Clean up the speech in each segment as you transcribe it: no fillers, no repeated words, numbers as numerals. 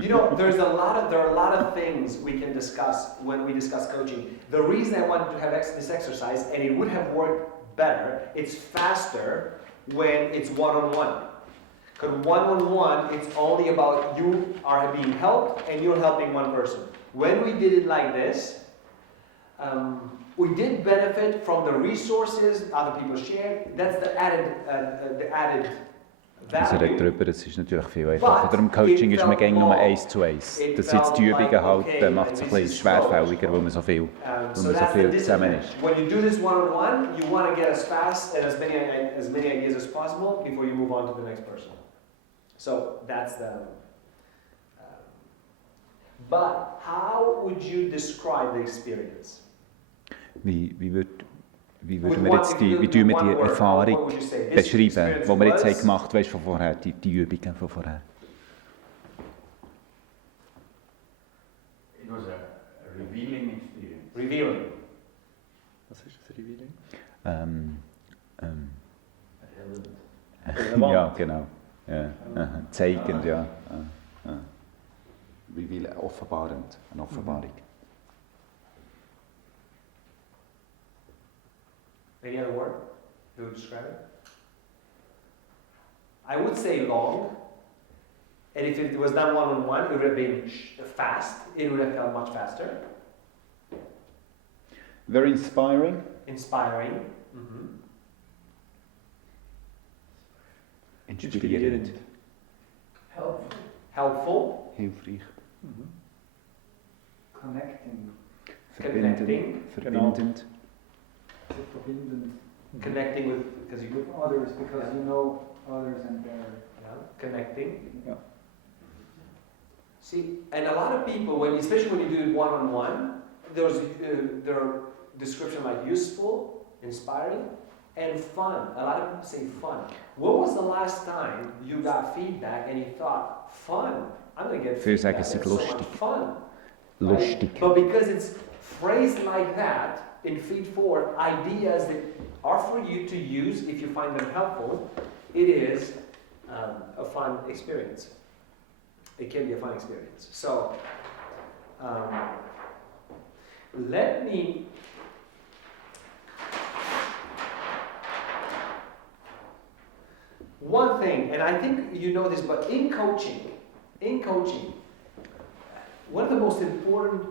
You know, there are a lot of things we can discuss when we discuss coaching. The reason I wanted to have this exercise, and it would have worked better, it's faster when it's one-on-one. Because one-on-one, it's only about you are being helped and you're helping one person. When we did it like this, we did benefit from the resources other people shared. That's the added Also value. darüber, es ist natürlich viel einfacher. Darum Coaching ist man gängig nur 1:1. Das jetzt die Übungen halt, macht es ein bisschen schwerfälliger, weil man so viel zusammen ist. When you do this one-on-one, you want to get as fast and as many ideas as possible before you move on to the next person. So that's the... but how would you describe the experience? Wie würden wir jetzt die Erfahrung beschreiben, die wir jetzt haben gemacht haben, von vorher, die Übungen von vorher? It was a revealing experience. Revealing. Was ist das Revealing? Ja, genau. Ja. Zeigend, ja. Reveal, offenbarend, eine Offenbarung. Any other word that would describe it? I would say long, and if it was done one-on-one, it would have been fast. It would have felt much faster. Very inspiring. Inspiring. Mm-hmm. Inspirierend. Helpful. Hilfreich. Connecting. Connecting. Verbindend. Verbindend. Connecting with Others, because you know others and they're... connecting. Yeah. See, and a lot of people, especially when you do it one-on-one, there are descriptions like useful, inspiring, and fun. A lot of people say fun. When was the last time you got feedback and you thought, fun? I'm going to get feedback. That's so much fun. Lustig. Right? But because it's phrased like that, in Feed Forward, ideas that are for you to use if you find them helpful, it is a fun experience. It can be a fun experience. So, let me one thing, and I think you know this, but in coaching, one of the most important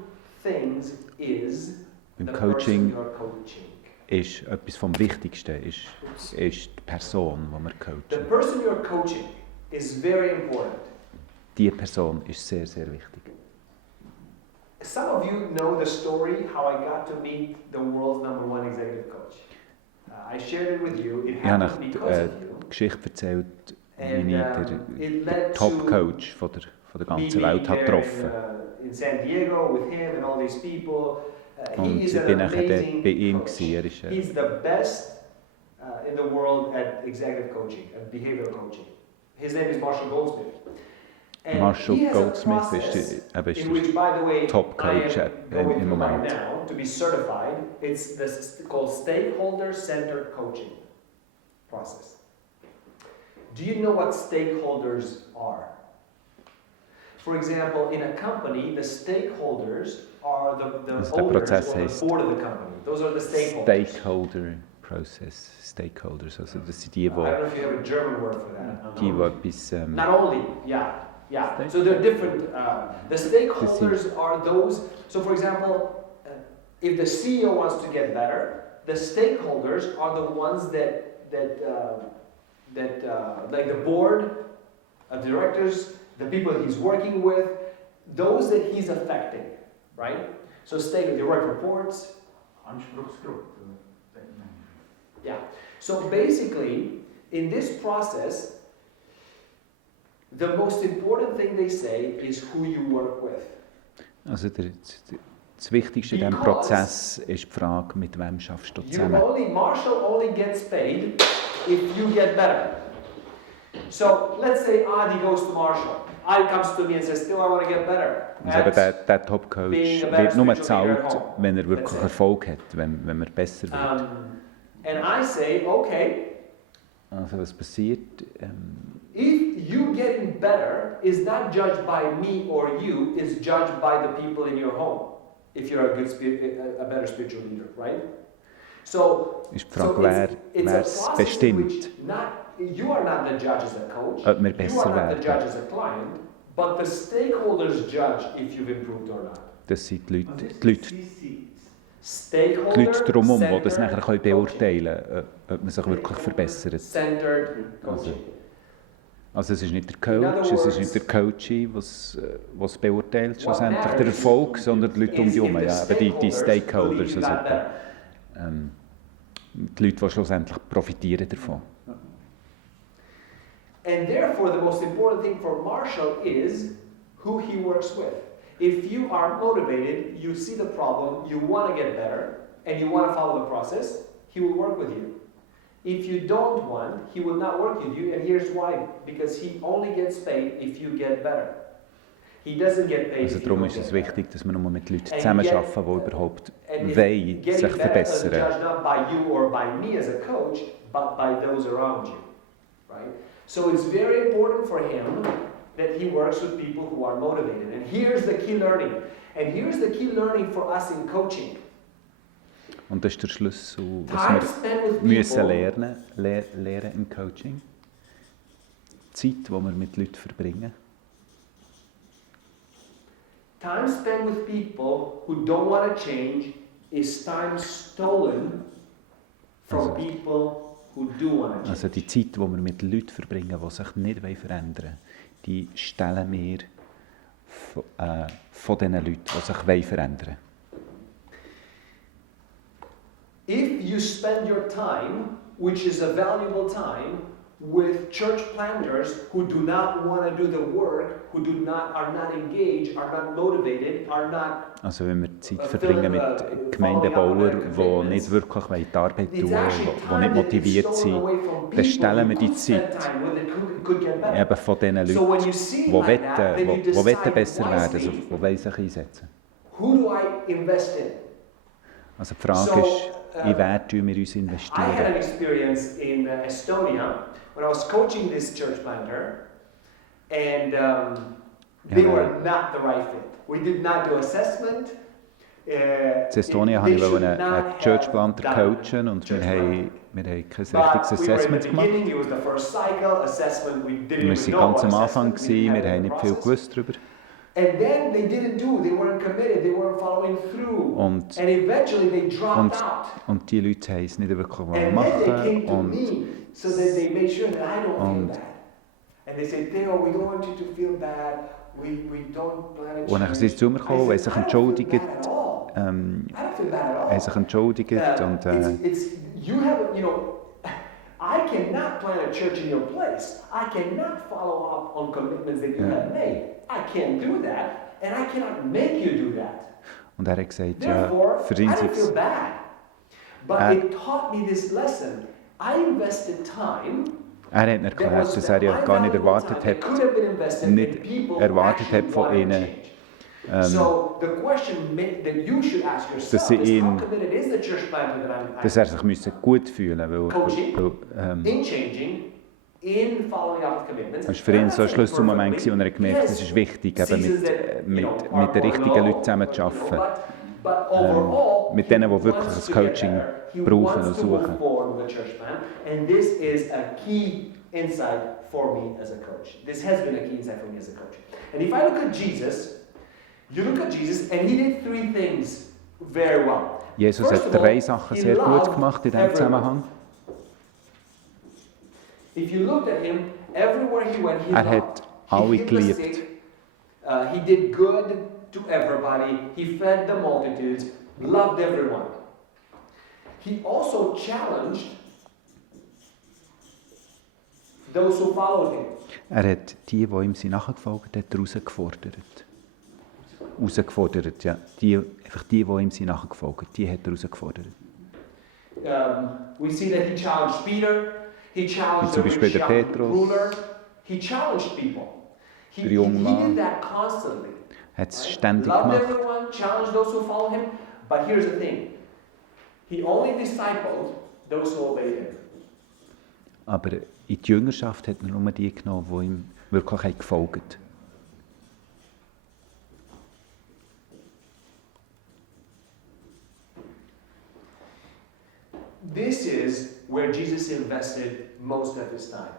things is Beim the Coaching person you're coaching. ist etwas vom Wichtigsten, ist die Person, die wir The coachen. person you're coaching is very important. Die Person ist sehr, sehr wichtig. Some of you know the story how I got to meet the world's #1 executive coach. I shared it with you. It Ich habe happened euch because of you. die Geschichte erzählt, wie And, ich it den led Top-Coach von der ganzen Welt habe getroffen. in San Diego with him and all these people. Und He is ich an bin nachher amazing bei ihm coach. gewesen. Er ist He's the best in the world at executive coaching, at behavioral coaching. His name is Marshall Goldsmith. And Marshall he has a Goldsmith process ist in which, by the way, Top-Coach I am going im through right Moment. now to be certified. It's called stakeholder-centered coaching process. Do you know what stakeholders are? For example, in a company, the stakeholders are the Also der owners Prozess or the heißt board of the company. Those are the stakeholders. Stakeholder Process, Stakeholders, also das sind I don't know if you have a German word for that. die etwas Not only, yeah. So they're different. The stakeholders are those. So, for example, if the CEO wants to get better, the stakeholders are the ones that like the board of directors, the people he's working with, those that he's affecting, right? So, direct reports. Anspruchsgruppe. Yeah. So basically, in this process, the most important thing they say is who you work with. Also das Wichtigste in diesem Prozess ist die Frage, mit wem schaffst du zusammen. Marshall only gets paid if you get better. So let's say Adi goes to Marshall. Adi comes to me and says, still I want to get better. Also der Top-Coach wird nur gezahlt, wenn er wirklich Erfolg hat, wenn man besser wird. And I say, okay. Also was passiert? If you getting better is not judged by me or you, it's judged by the people in your home. If you're a better spiritual leader, right? So, Ist die Frage, wer es bestimmt, you are not the judge as a coach. ob wir You besser are not the judge werden. as a client, but the stakeholders judge if you've improved or not. Das sind die Was Leute, ist die Leute, Stakeholder die Leute drumherum, die das centered nachher können beurteilen können, ob man sich wirklich verbessert. Centered coaching. Also es ist nicht der Coach, es ist nicht der Coachee, was beurteilt schlussendlich den Erfolg, sondern die Leute um die herum, ja, eben die Stakeholders, also die Leute, die schlussendlich profitieren davon. And therefore, the most important thing for Marshall is who he works with. If you are motivated, you see the problem, you want to get better, and you want to follow the process, he will work with you. If you don't want, he will not work with you, and here's why. Because he only gets paid if you get better. He doesn't get paid Also if you darum don't ist es get better. wichtig, dass wir nur mit Leuten zusammenarbeiten, die überhaupt wollen, Getting sich better is verbessern. judged not by you or by me as a coach, but by those around you, right? So it's very important for him that he works with people who are motivated. And here's the key learning. And here's the key learning for us in coaching. Und das ist der Schlüssel, Time was spent wir with müssen people lernen im Coaching. Die Zeit, die wir mit Leuten verbringen. Time spent with people who don't want to change is time stolen from Also- people who do want to change. Also die Zeit, die wir mit Leuten verbringen, die sich nicht verändern wollen, die stellen wir von den Leuten, die sich verändern wollen. If you spend your time, which is a valuable time, with church planters who do not want to do the work, who are not engaged, are not motivated, are not. Also wenn wir Zeit verbringen mit Gemeindebauern, die nicht wirklich die Arbeit tun wollen, die nicht motiviert sind, dann stellen wir die Zeit eben von den Leuten, die wollen besser werden, also die wollen sich einsetzen. Who do I invest in? Also die Frage ist, in wen tun wir uns I had an investieren? experience in Estonia when I was coaching this church planter, and they Ja, were not the right fit. We did not do assessment. In Estonia they wollte ich should einen not Churchplanter have done coachen und wir church haben kein But richtiges we were in Assessment the gemacht. beginning, it was the first cycle, assessment, we didn't Wir even waren know ganz what am Anfang, assessment, we wir had haben the nicht viel process. gewusst darüber. And then they weren't committed, they weren't following through. Und, And eventually they dropped out. und die Leute haben es nicht wirklich And then they machen came to und me so that they made sure that I don't feel Und- bad. And they said, Theo, we don't want you to feel bad. We don't plan a Und dann sind sie zu mir gekommen, haben sich entschuldigt, haben sich entschuldigt und you have, I cannot plan a church in your place. I cannot follow up on commitments that you Ja. have made. I can't do that, and I cannot make you do that. und er hat gesagt, ja, Therefore, für I ihn don't ist feel bad. But Äh, it taught me this lesson. I invested time. er hat erklärt, dass er ja gar nicht erwartet hat, nicht erwartet hat von ihnen, So the question that you should ask dass yourself sie is ihn- how committed is the church planter that dass er sich müsse gut fühlen Coaching. weil in changing, in following up with commitments. das war für ihn so ein Schlüsselmoment, gewesen, und er hat gemerkt, es ist wichtig, eben mit den richtigen Leuten zusammenzuarbeiten. Mit denen, die wirklich ein Coaching brauchen und suchen. And this is a key insight for me as a coach. This has been a key insight for me as a coach. And if I look at Jesus, you look at Jesus and he did three things very well. Jesus First hat of all, 3 Sachen he sehr gut loved gemacht in diesem everyone. Zusammenhang. If you looked at him, everywhere he went, he Er loved. hat alle He healed the geliebt. sick, he did good to everybody, he fed the multitudes, loved everyone. He also challenged those who followed him. Er hat die ihm nachgefolgt haben, herausgefordert. Herausgefordert, ja. Einfach die ihm nachgefolgt haben, die hat er herausgefordert. We see that he challenged Peter, he challenged Zum the Beispiel rich der young Petrus. ruler, he challenged people. He Der junge did Mann. that constantly. Hat es Right? ständig Loved gemacht. everyone, challenged those who followed him. But here's the thing. He only discipled those who obeyed him. Aber in die Jüngerschaft hat er nur die genommen, die ihm wirklich gefolgt haben. This is where Jesus invested most of his time,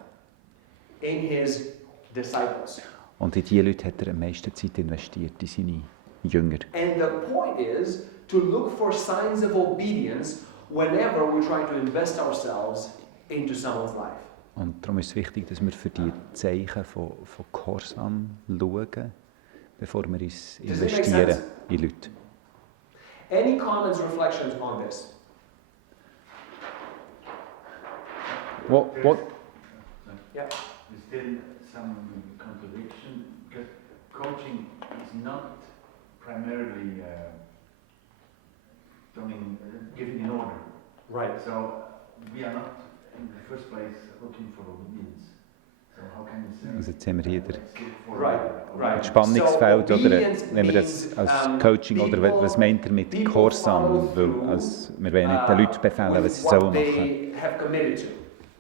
in his disciples. Und in diese Leute hat er am meisten Zeit investiert, in seine Jünger. And the point is to look for signs of obedience whenever we're trying to invest ourselves into someone's life. Und darum ist es wichtig, dass wir für die Zeichen von Gehorsam schauen, bevor wir uns Does it make investieren sense? in Leute. Any comments, reflections on this? What? Yeah. There's still some contradiction because coaching is not primarily given in order. Right. So we are not in the first place looking for obedience. So how can you say? Also jetzt haben wir hier let's look for Right, right. das Spannungsfeld, So, oder obedience wenn wir das means, als Coaching, oder was meint er mit people Gehorsam? follow Weil, through, als, wir wollen nicht den Leuten befehlen, was sie sollen machen. they have committed to.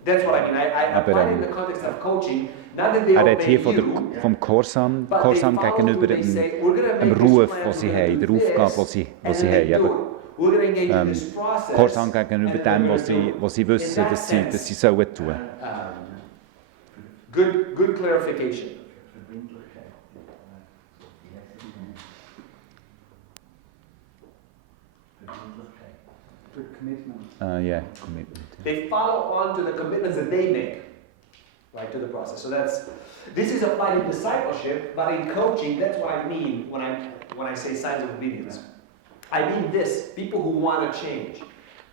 That's what I mean. I Aber, apply in the context of coaching, not that they Er obey redet hier you, vom Gehorsam, but they Gehorsam follow gegenüber through, they say, dem we're gonna make this Ruf, plan, den sie we're gonna haben, do der Aufgabe, this, die and sie they haben. do Aber, it. We're gonna engage in this process, Gehorsam gegenüber and then dem, we're was gonna do it. sie wissen, In that dass sense, sie sollen tun. Good clarification. Verbindlichkeit. Verbindlichkeit. The commitment. Yeah, commitment. They follow on to the commitments that they make, right, to the process. So this is applied in discipleship, but in coaching, that's what I mean when I say signs of obedience. I mean this: people who want to change,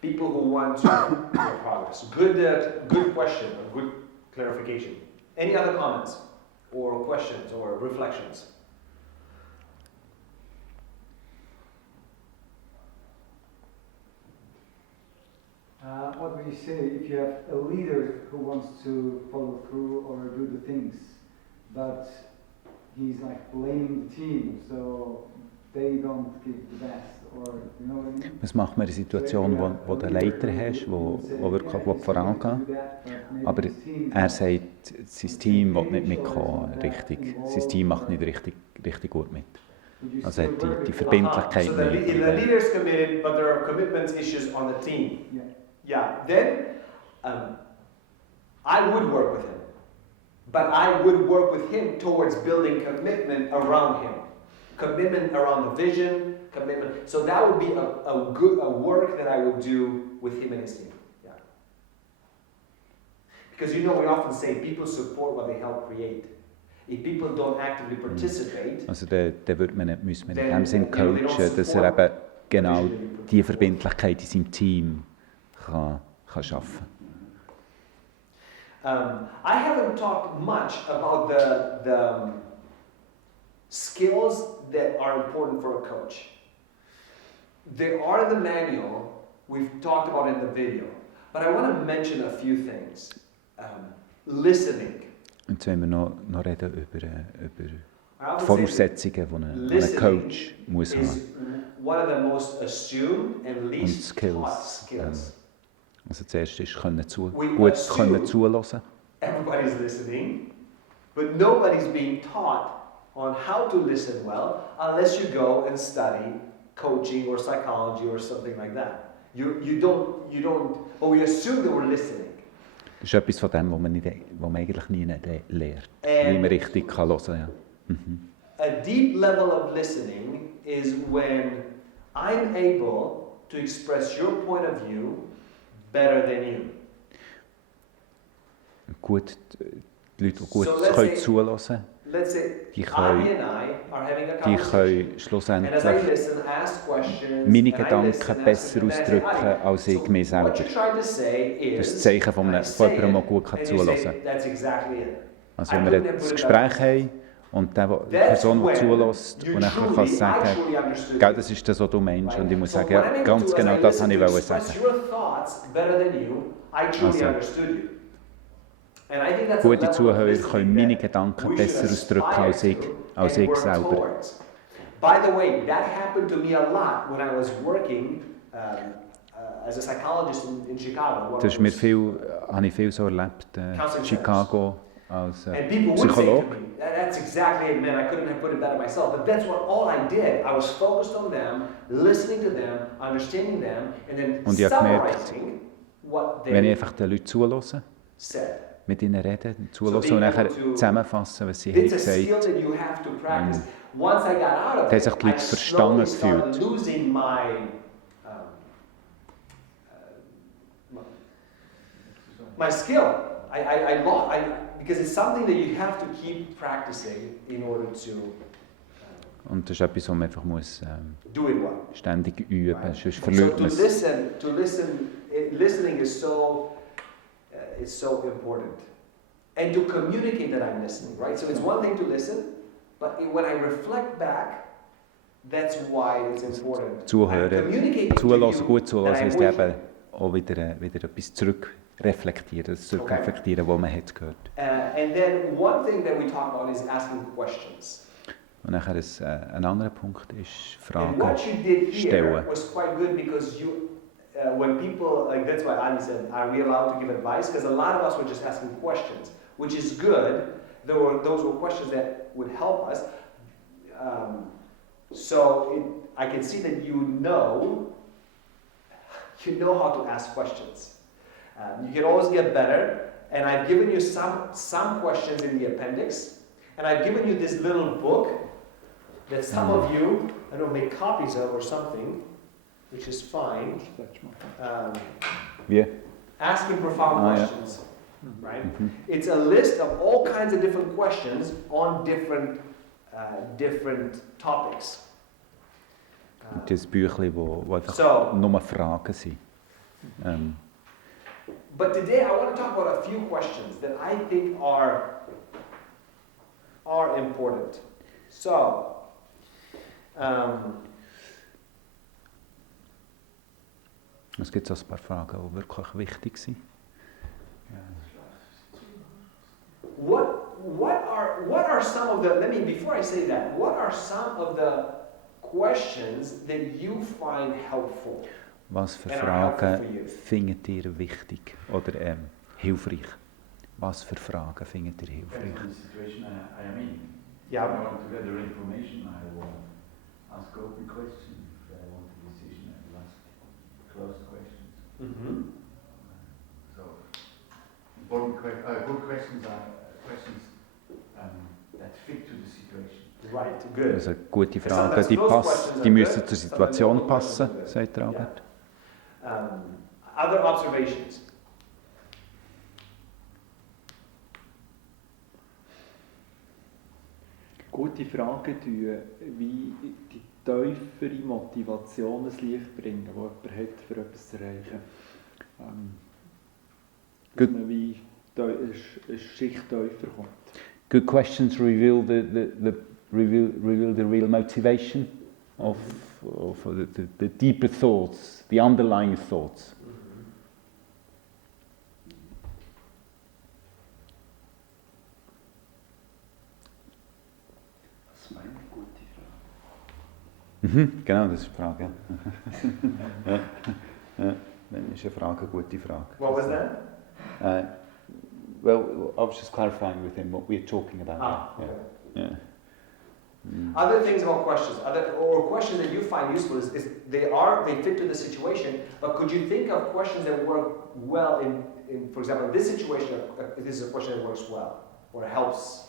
people who want to make progress. Good question, or good clarification. Any other comments, or questions, or reflections? What would you say if you have a leader who wants to follow through or do the things, but he's like blaming the team, so they don't give the best, or you know what I mean? Was macht man in einer Situation, wo du einen Leiter hast, der wirklich vorangehen will, aber er sagt, sein Team will nicht mitkommen, richtig. Sein Team macht nicht richtig gut mit. Also hat die Verbindlichkeit So the nicht. leader is committed, but there are commitments issues on the team. Yeah. Yeah, then I would work with him. But I would work with him towards building commitment around him. Commitment around the vision, commitment. So that would be a work that I would do with him and his team. Yeah. Because we often say people support what they help create. If people don't actively participate, Also müssen wir in dem Sinn coachen, dass er eben genau die Verbindlichkeit in seinem Team kann schaffen. I haven't talked much about the skills that are important for a coach. They are in the manual, we've talked about in the video, but I want to mention a few things. Listening. Und jetzt wollen wir noch reden über I often say Voraussetzungen, die ein Coach muss is haben. one of the most assumed and least skills. taught skills. Also zuerst ist We gut assume- zuhören. Everybody's listening, but nobody's being taught on how to listen well unless you go and study coaching or psychology or something like that. You don't, but we assume that we're listening. Das ist etwas von dem, was man eigentlich nie lernt, wie man richtig hören kann. Ja. A deep level of listening is when I'm able to express your point of view better than you. Die Leute, die gut So let's say- zuhören Let's say Die Avi and I are having a können, die conversation. können And as I schlussendlich listen, ask questions, meine and I Gedanken listen, ask besser questions, and I say, ausdrücken als so ich mich selber. what you're trying to say Das ist is, das Zeichen von I jemandem, say der it, gut and you zuhören say, kann. that's exactly it. Also wenn wir ein Gespräch haben und die Person, die zulässt, und dann kann ich sagen, «Gell, das ist das, was du meinst.» Und ich muss sagen, ja, ganz genau das wollte ich sagen. Also, Gute Zuhörer können meine Gedanken besser ausdrücken als ich selber. By the way, that happened to me a lot when I was working as a psychologist in Chicago. Das ist habe ich viel so erlebt, in Chicago als and people would say to Psychologe. me, that's exactly it, man, I couldn't have put it better myself. But that's what all I did. I was focused on them, listening to them, understanding them, and then Und ich habe gemerkt, summarizing what wenn ich they einfach den Leuten zuhöre, said. mit ihnen reden, So zuhören being und nachher able to- zusammenfassen, was sie haben It's a skill gesagt. that you have to practice. Once I got out of Da haben it, sich die I Leute verstanden slowly started gefühlt. losing my skill. I lost, because it's something that you have to keep practicing in order to Und das ist etwas, was man einfach muss, do it well. ständig üben muss, sonst So verliert to man es. listening is so important, and to communicate that I'm listening, right? So it's one thing to listen, but when I reflect back, that's why it's important. I'm Zuhören, communicating to Zulassen, you gut that zulassen, I'm ist with eben auch wieder etwas zurückreflektieren, das Zurückreflektieren, was man hat gehört. And then one thing that we talk about is asking questions. Und nachher ein anderer Punkt ist And Fragen what you did here stellen. was quite good because when people, like that's why Ali said, are we allowed to give advice? Because a lot of us were just asking questions, which is good. Those were questions that would help us. I can see that you know how to ask questions. You can always get better. And I've given you some questions in the appendix. And I've given you this little book that some of you, I don't know, make copies of or something, which is fine. Wie? Asking profound Ah, yeah. questions, right? Mhm. It's a list of all kinds of different questions on different topics. Das Büchlein, wo einfach So- nur Fragen sind. But today I want to talk about a few questions that I think are important. So, Es gibt so ein paar Fragen, die wirklich wichtig sind. what are some of the, before I say that, what are some of the questions that you find helpful? Was für And are helpful Fragen for you. findet ihr wichtig oder hilfreich? Was für Fragen findet ihr Depends hilfreich? on the situation I am in. Yeah. If I want to gather information, I will ask open questions. If I want a decision, I will ask closed questions. Mm-hmm. So, important good questions are questions that fit to the situation. Right, good. Also gute And Fragen, sometimes die, close questions passen, are die müssen good, zur sometimes Situation open questions passen, are good. sagt Albert. Other observations? Gute Fragen tun, wie die tiefere Motivation ins Licht bringen, die jemand hat, für etwas zu erreichen. Dass Gut. man wie eine Schicht tiefer kommt. Good questions reveal reveal the real motivation of the deeper thoughts, the underlying thoughts. Was meint gute Frage? Genau, das ist die Frage. Ja. Ja. Dann ist eine Frage eine gute Frage. What was that? Well, I was just clarifying with him what we're talking about. Okay. Yeah. Other things about questions, or questions that you find useful is they fit to the situation, but could you think of questions that work well in for example, in this situation, this is a question that works well, or helps?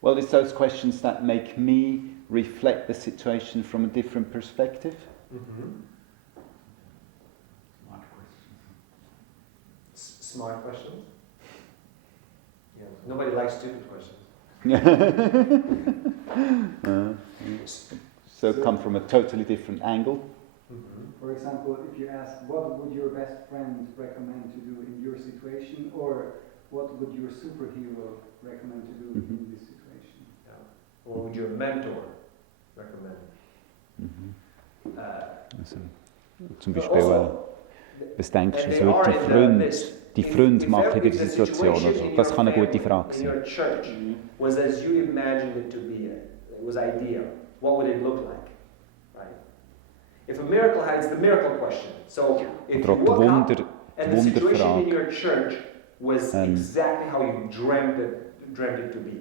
Well, it's those questions that make me reflect the situation from a different perspective. Mm-hmm. Smart questions. Smart questions? Yeah. Nobody likes stupid questions. So come from a totally different angle. Mm-hmm. For example, if you ask, what would your best friend recommend to do in your situation, or what would your superhero recommend to do in this situation? Or would your mentor recommend? Also, zum Beispiel, was denkst du, and was they würde are dein in the Freund, list. die Freund If machen in if dieser the Situation? Oder situation so? in Das your kann eine gute family, Frage in sein. your church was as you imagined it to be, it was ideal. What would it look like, right? If a miracle it's the miracle question. So if Oder you auch die woke up and the situation in Wunderfrage. your church was exactly how you dreamt it to be,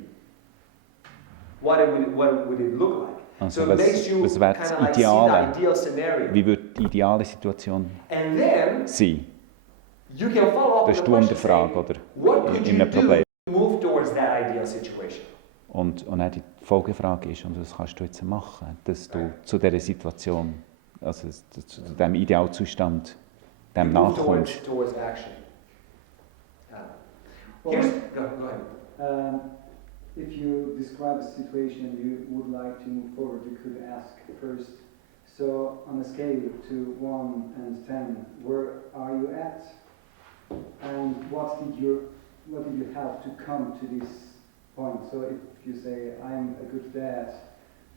what would it look like? Also So it makes you was wäre kind das of like see the Ideale? ideal scenario. Wie würde die ideale Situation And then sein? you can follow up Das with ist a die question Wunderfrage, saying, oder? what could In you einem do Problem. to move towards that ideal situation? Und auch die Folgefrage ist, und was kannst du jetzt machen, dass du zu dieser Situation, also zu diesem Idealzustand, dem You move nachkommst? towards action. Well, Here's, go ahead. If you describe a situation and you would like to move forward, you could ask first, so on a scale to 1 and 10, where are you at? And what did you have to come to this point? So if you say, I'm a good dad,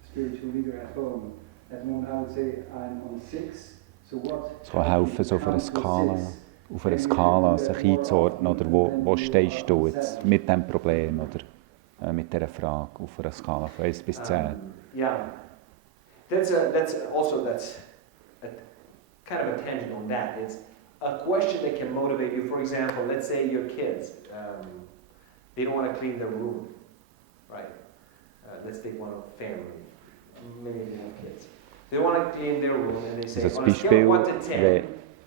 spiritual leader at home, at the moment I would say I'm on 6. So what? Es kann helfen, so auf einer Skala sich einzuordnen, oder wo stehst du jetzt mit diesem Problem, oder mit dieser Frage, auf einer Skala von 1 bis 10. Yeah, that's a kind of a tangent on that. It's a question that can motivate you. For example, let's say your kids, they don't want to clean their room, right? Let's take one family, many of them have kids. They want to clean their room and they say, Das on a scale of 1 to 10, Beispiel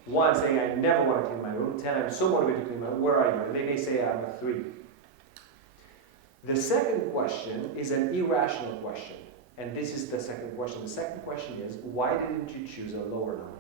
1 saying, I never want to clean my room, 10, I'm so motivated to clean my room, where are you? And they may say, I'm a 3. The second question is an irrational question. And this is the second question. The second question is, why didn't you choose a lower number?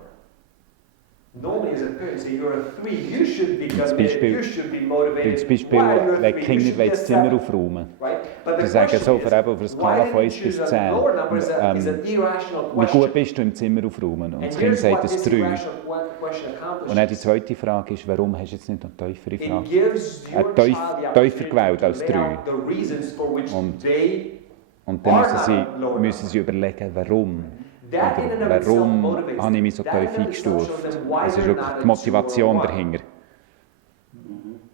Normally as a parent, say you're a 3, you should be committed, you should be motivated. Zum Beispiel, Why are you a 3? wenn die Kinder be a das Zimmer 7, aufräumen. right? But Sie the sagen question so, is, für eben auf einer Skala why von didn't 1 you bis choose a lower number is an irrational wie question. gut bist du im Zimmer aufräumen? Und And das Kind here's sagt what das this 3. irrational question Und dann die accomplishes. zweite Frage ist, warum hast du jetzt nicht eine tiefere It Frage? gives your Tief- child the tiefer gewählt opportunity als to lay 3. out the reasons for which Und- they Und dann müssen sie überlegen, warum. That in and of itself Warum motivates habe ich them. mich so That in tief and of itself eingestuft? shows them why Es ist they're wirklich not die a Motivation 2 or a 1, dahinter.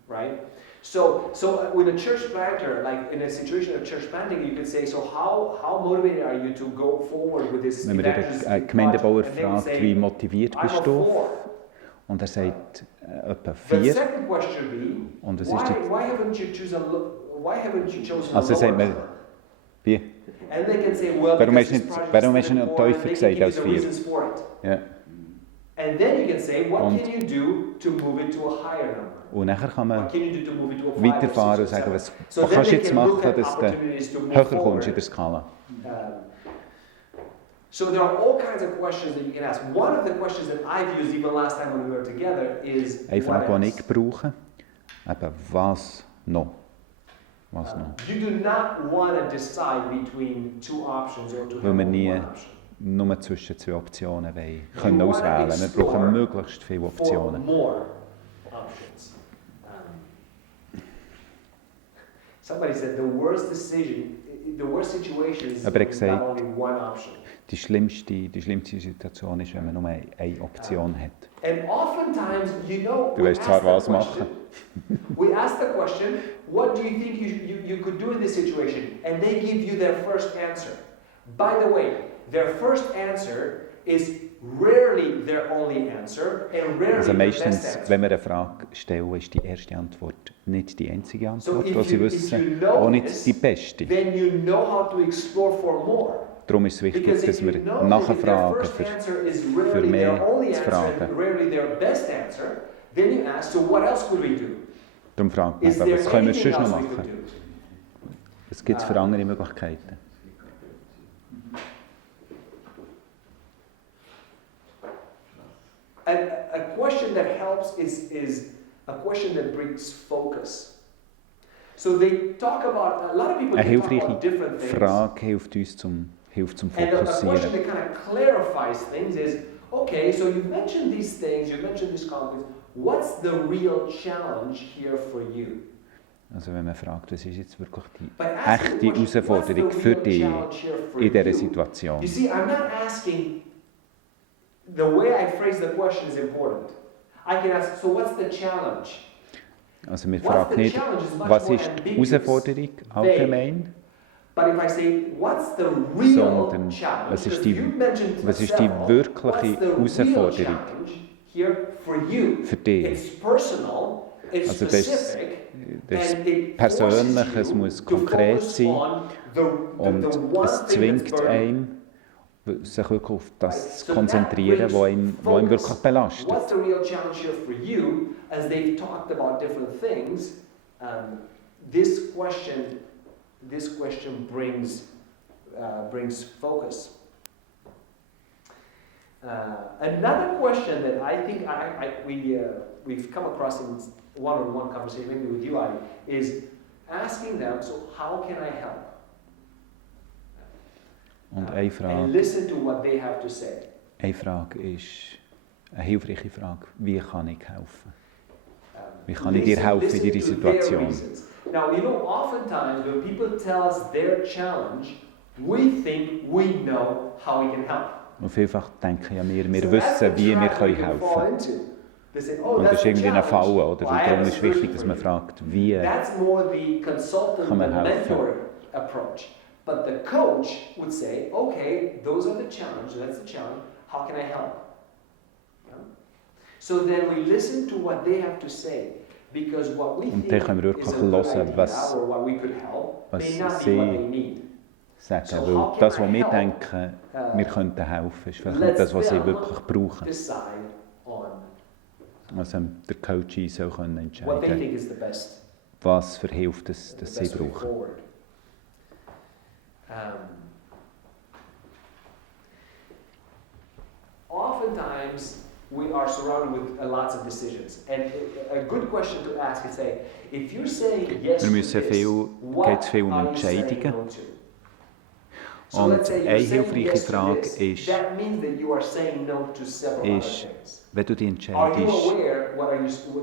right? So with a church planter, like in a situation of church planting, you could say, so how motivated are you to go forward with this Wenn man den evangelistic Gemeindebauer project? And they would fragt, say, wie motiviert I'm bist a du? 4. Und er sagt etwa The 4. second question would be, Und das ist die, why haven't you chosen a also lower sagt man, number? wie? And they can say, well, Warum because hast du this nicht- project warum is hast du nicht important, tiefer they gesagt can give als you the 4? reasons for it. Ja. And then you can say, what Und- can you do to move it to a higher number? Und nachher kann man What can you do to move it to a 5 weiterfahren or und 6 or sagen, 7? was So then kannst du they jetzt can look machen, at dass du opportunities to move höher forward. kommst in der Skala. So there are all kinds of questions that you can ask. One of the questions that I've used even last time when we were together is, Eine what Frage, die else? ich brauche, eben, was noch? Was noch? You do not want to decide between 2 options or to have Weil wir only nie one option. nur zwischen 2 Optionen wollen, You können wanna auswählen. Wir explore brauchen möglichst viele For Optionen. more options. Somebody said the worst situation is Aber er when hat you have gesagt, only one option. Die schlimmste Situation ist, wenn man nur eine Option hat. And oftentimes, Du weißt zwar, was machen. We ask the question, what do you think you could do in this situation? And they give you their first answer. By the way, their first answer is rarely their only answer and rarely Also their best meistens, answer. wenn wir eine Frage stellen, ist die erste Antwort nicht die einzige So Antwort, if die sie you wissen, know auch nicht this, die beste. then you know how to explore for more. Darum ist es wichtig, Because dass if you wir know that their nachfragen, first answer is für rarely mehr their only zu answer fragen. and rarely their best answer, then you ask, so what else could we do? Darum fragt man, Is there was können wir anything sonst noch else we machen? could do? Was gibt es für andere Möglichkeiten? A question that helps is a question that brings focus. So they talk about, a lot of people Eine can talk hilfreiche about different things. Frage hilft zum And a question Fokussieren. that kind of clarifies things is, okay, so you've mentioned these things, you've mentioned these conflicts, what's the real challenge here for you? Also wenn man fragt, was ist jetzt wirklich die By asking the echte question, what's the Herausforderung für real dich challenge here for in dieser you? Situation? You see, I'm not asking, the way I phrase the question is important. I can ask, so what's the challenge? Also wir What's fragen the nicht, challenge is much was more ist die ambiguous, Herausforderung allgemein, But if I say, what's the real Sondern, challenge? was ist Because die- you mentioned was ist die several. wirkliche What's the real Herausforderung challenge here for you? für dich? It's personal, it's Also das, specific, das and it Persönliche, forces es you muss to konkret focus sein on the und one es thing that's zwingt burning. einen, sich wirklich auf das zu So konzentrieren, that was brings ihn wirklich focus. belastet. What's the real challenge here for you? As they've talked about different things, this question brings focus. Another question that I think we've come across in one-on-one conversation, maybe with you, Adi, is asking them, so how can I help? Und And listen to what they have to say. eine Frage ist, eine hilfreiche Frage, wie kann ich helfen? Wie kann ich dir helfen in deiner Situation? Now, you know, oftentimes when people tell us their challenge, we think we know how we can help. Und vielfach denken ja wir So that's wissen, the wie wir trap können we can fall helfen. into. They say, oh, Und that's das ist the irgendwie eine challenge. Falle, oder? Well, I Und have darum a ist wichtig, solution dass for man you. fragt, wie That's more the consultant, kann the man helfen? mentor approach. But the coach would say, okay, those are the challenges, that's the challenge, how can I help? Yeah? So then we listen to what they have to say, because what we Und think dann können wir is wirklich a good hören, idea was- or what we could help was may not be sie what they need. sagen. So how Weil can das, I was wir help? denken, wir könnten helfen, ist vielleicht nicht Let's das, was sie them wirklich brauchen. decide on Also der Coach soll können what they entscheiden, think is the best. was für Hilfe das the sie best way brauchen. forward. Oftentimes, we are surrounded with lots of decisions. And a good question to ask is say, if you're saying yes Wir to müssen this, viel, what geht's viel um are you saying Entscheidungen. no to? So Und let's say you're eine saying hilfreiche yes to Frage this, ist, that means that you are saying no to several other ist, things. wenn du dich Are you entscheidest, aware what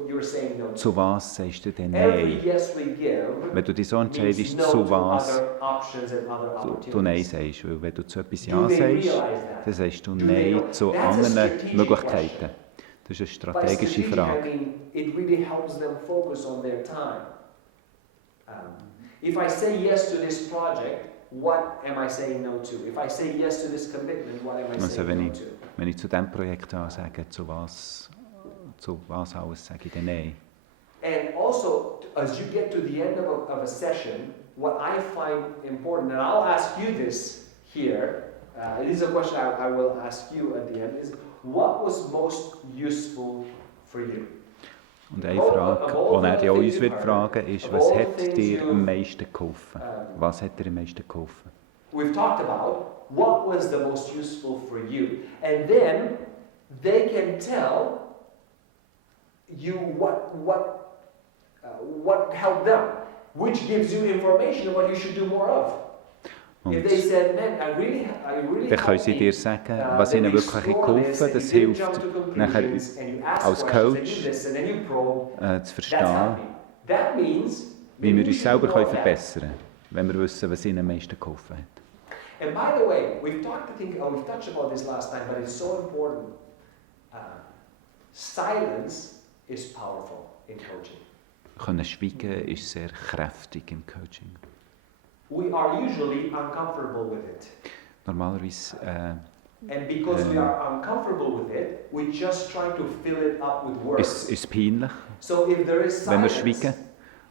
you're saying no to? zu was sagst du denn Every Nein? yes we give Wenn du dich so means entscheidest, no zu to was other options and other du Nein opportunities. sagst. Weil wenn du zu etwas Do Ja they sagst, realize that? dann sagst du Do they know? Nein zu That's a anderen strategic Möglichkeiten. question. Das ist eine By strategische strategic, I Frage. mean, it really helps them focus on their time. If I say yes to this project, what am I saying no to? If I say yes to this commitment, what am I Also saying wenn no ich, to? wenn ich zu diesem Projekt sage, zu was alles sage ich denn Nein? And also, as you get to the end of a session, what I find important, and I'll ask you this here, this is a question I will ask you at the end, is what was most useful for you? Und eine Frage, die er ja uns wird fragen, ist, was hat dir am meisten geholfen? Was hat dir am meisten geholfen? We've talked about what was the most useful for you. And then they can tell you what helped them, which gives you information on what you should do more of. Und If they said, man, I really dann können sie dir sagen, was ihnen wirklich geholfen hat. Das hilft nachher als Coach zu verstehen, wie wir uns selber verbessern können, wenn wir wissen, was ihnen am meisten geholfen hat. And by the way, we've touched about this last time, but it's so important. Silence is powerful in coaching. Können schweigen ist sehr kräftig im Coaching. We are usually uncomfortable with it. Normalerweise And because we are uncomfortable with it, we just try to fill it up with words. ist es peinlich, So if there is wenn wir silence, schweigen.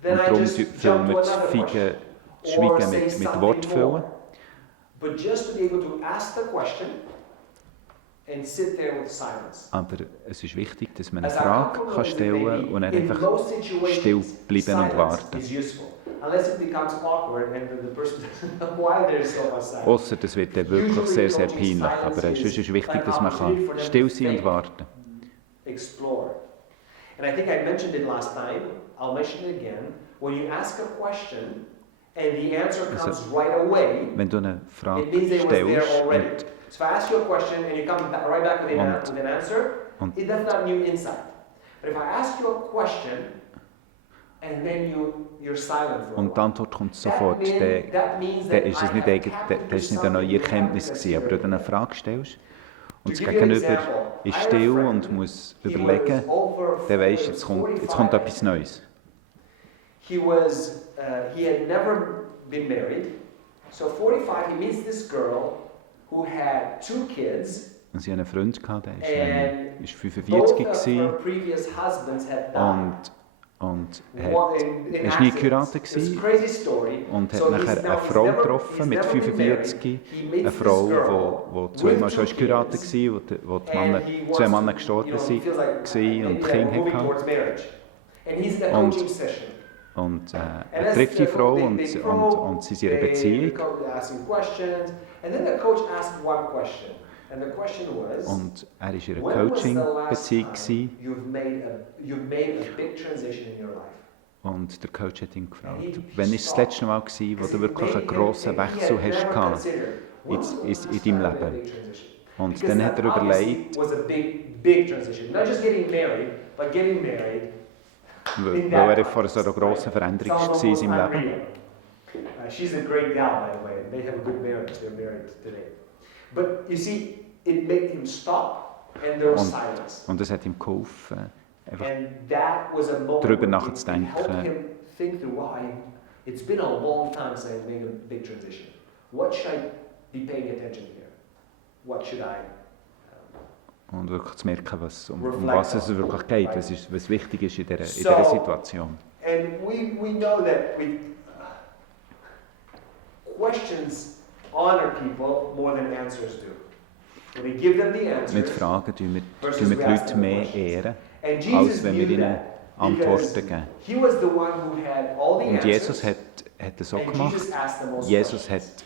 then Und I darum just füllen jump wir to das another question. Schweigen mit Wort füllen. But just to be able to ask the question and sit there with silence. Aber es ist wichtig, dass man eine As Frage uncomfortable kann as it stellen may und dann be, in einfach most situations, still bleiben und silence warten. is useful. Unless it becomes awkward and the person doesn't know why there's so much silence. Ausser das wird dann wirklich sehr, sehr peinlich. Aber sonst ist es wichtig, dass man kann still sein und warten. Explore. And I think I mentioned it last time, I'll mention it again. When you ask a question and the answer comes right away, Wenn du eine it Frage means they was there stellst already. So if I ask you a question and you come right back with an answer, und that's not new insight. But if I ask you a question and then you're silent for a und die while, Antwort kommt sofort, dann ist es nicht, das ist nicht eine neue Erkenntnis gewesen. Aber wenn du eine Frage stellst und das Gegenüber ist still und muss überlegen, dann weisst du, jetzt kommt etwas Neues. He had never been married, So 45, he meets this girl who had 2 kids, Und sie hatte einen Freund, der war and 45 both of gewesen, her previous husbands had died. und One in er war nie accidents. geheiratet It's a gewesen crazy story. und hat So nachher he's eine now- Frau he's never- getroffen he's mit never been 45, married. He eine meets this Frau, girl die zweimal with schon 2 geheiratet kids, war, wo die and Männer, he 2 wants Männer to, gestorben he sind feels like und maybe Kinder moving hatten. towards marriage. And he's in a Und- coaching session. Und And er as trifft die the Frau coach- und they sie probe, sind in ihrer the Beziehung. coach asking questions, and then the coach asked one question, and the question was, Und er war in einer when was the last Coaching-Beziehung time you've made a big transition in your life? und der Coach hat ihn gefragt, And he wann war das letzte Mal, gewesen, wo du wirklich einen grossen Wechsel hast gehabt in deinem Leben? Und dann hat er überlegt, was a big transition. Not just getting married, but getting married. weil er vor so einer grossen Veränderung war in seinem Leben. She's a great gal, by the way. They have a good marriage. They're married today. But you see, it made him stop, and there was silence. Und das hat ihm geholfen, einfach And that was a moment darüber where nachzudenken. it helped him think through why it's been a long time since I made a big transition. What should I be paying attention here? What should I? und wirklich zu merken, um was es wirklich geht, was wichtig ist in dieser Situation. And we know that questions honor people more than answers do. When we give them the answers, Mit Fragen tun wir versus die we ask Leute them mehr questions. ehren, And Jesus als wenn wir knew ihnen that Antworten because geben. he was the one who had all the Und answers. Jesus hat das so And gemacht. Jesus asked the most Jesus hat questions.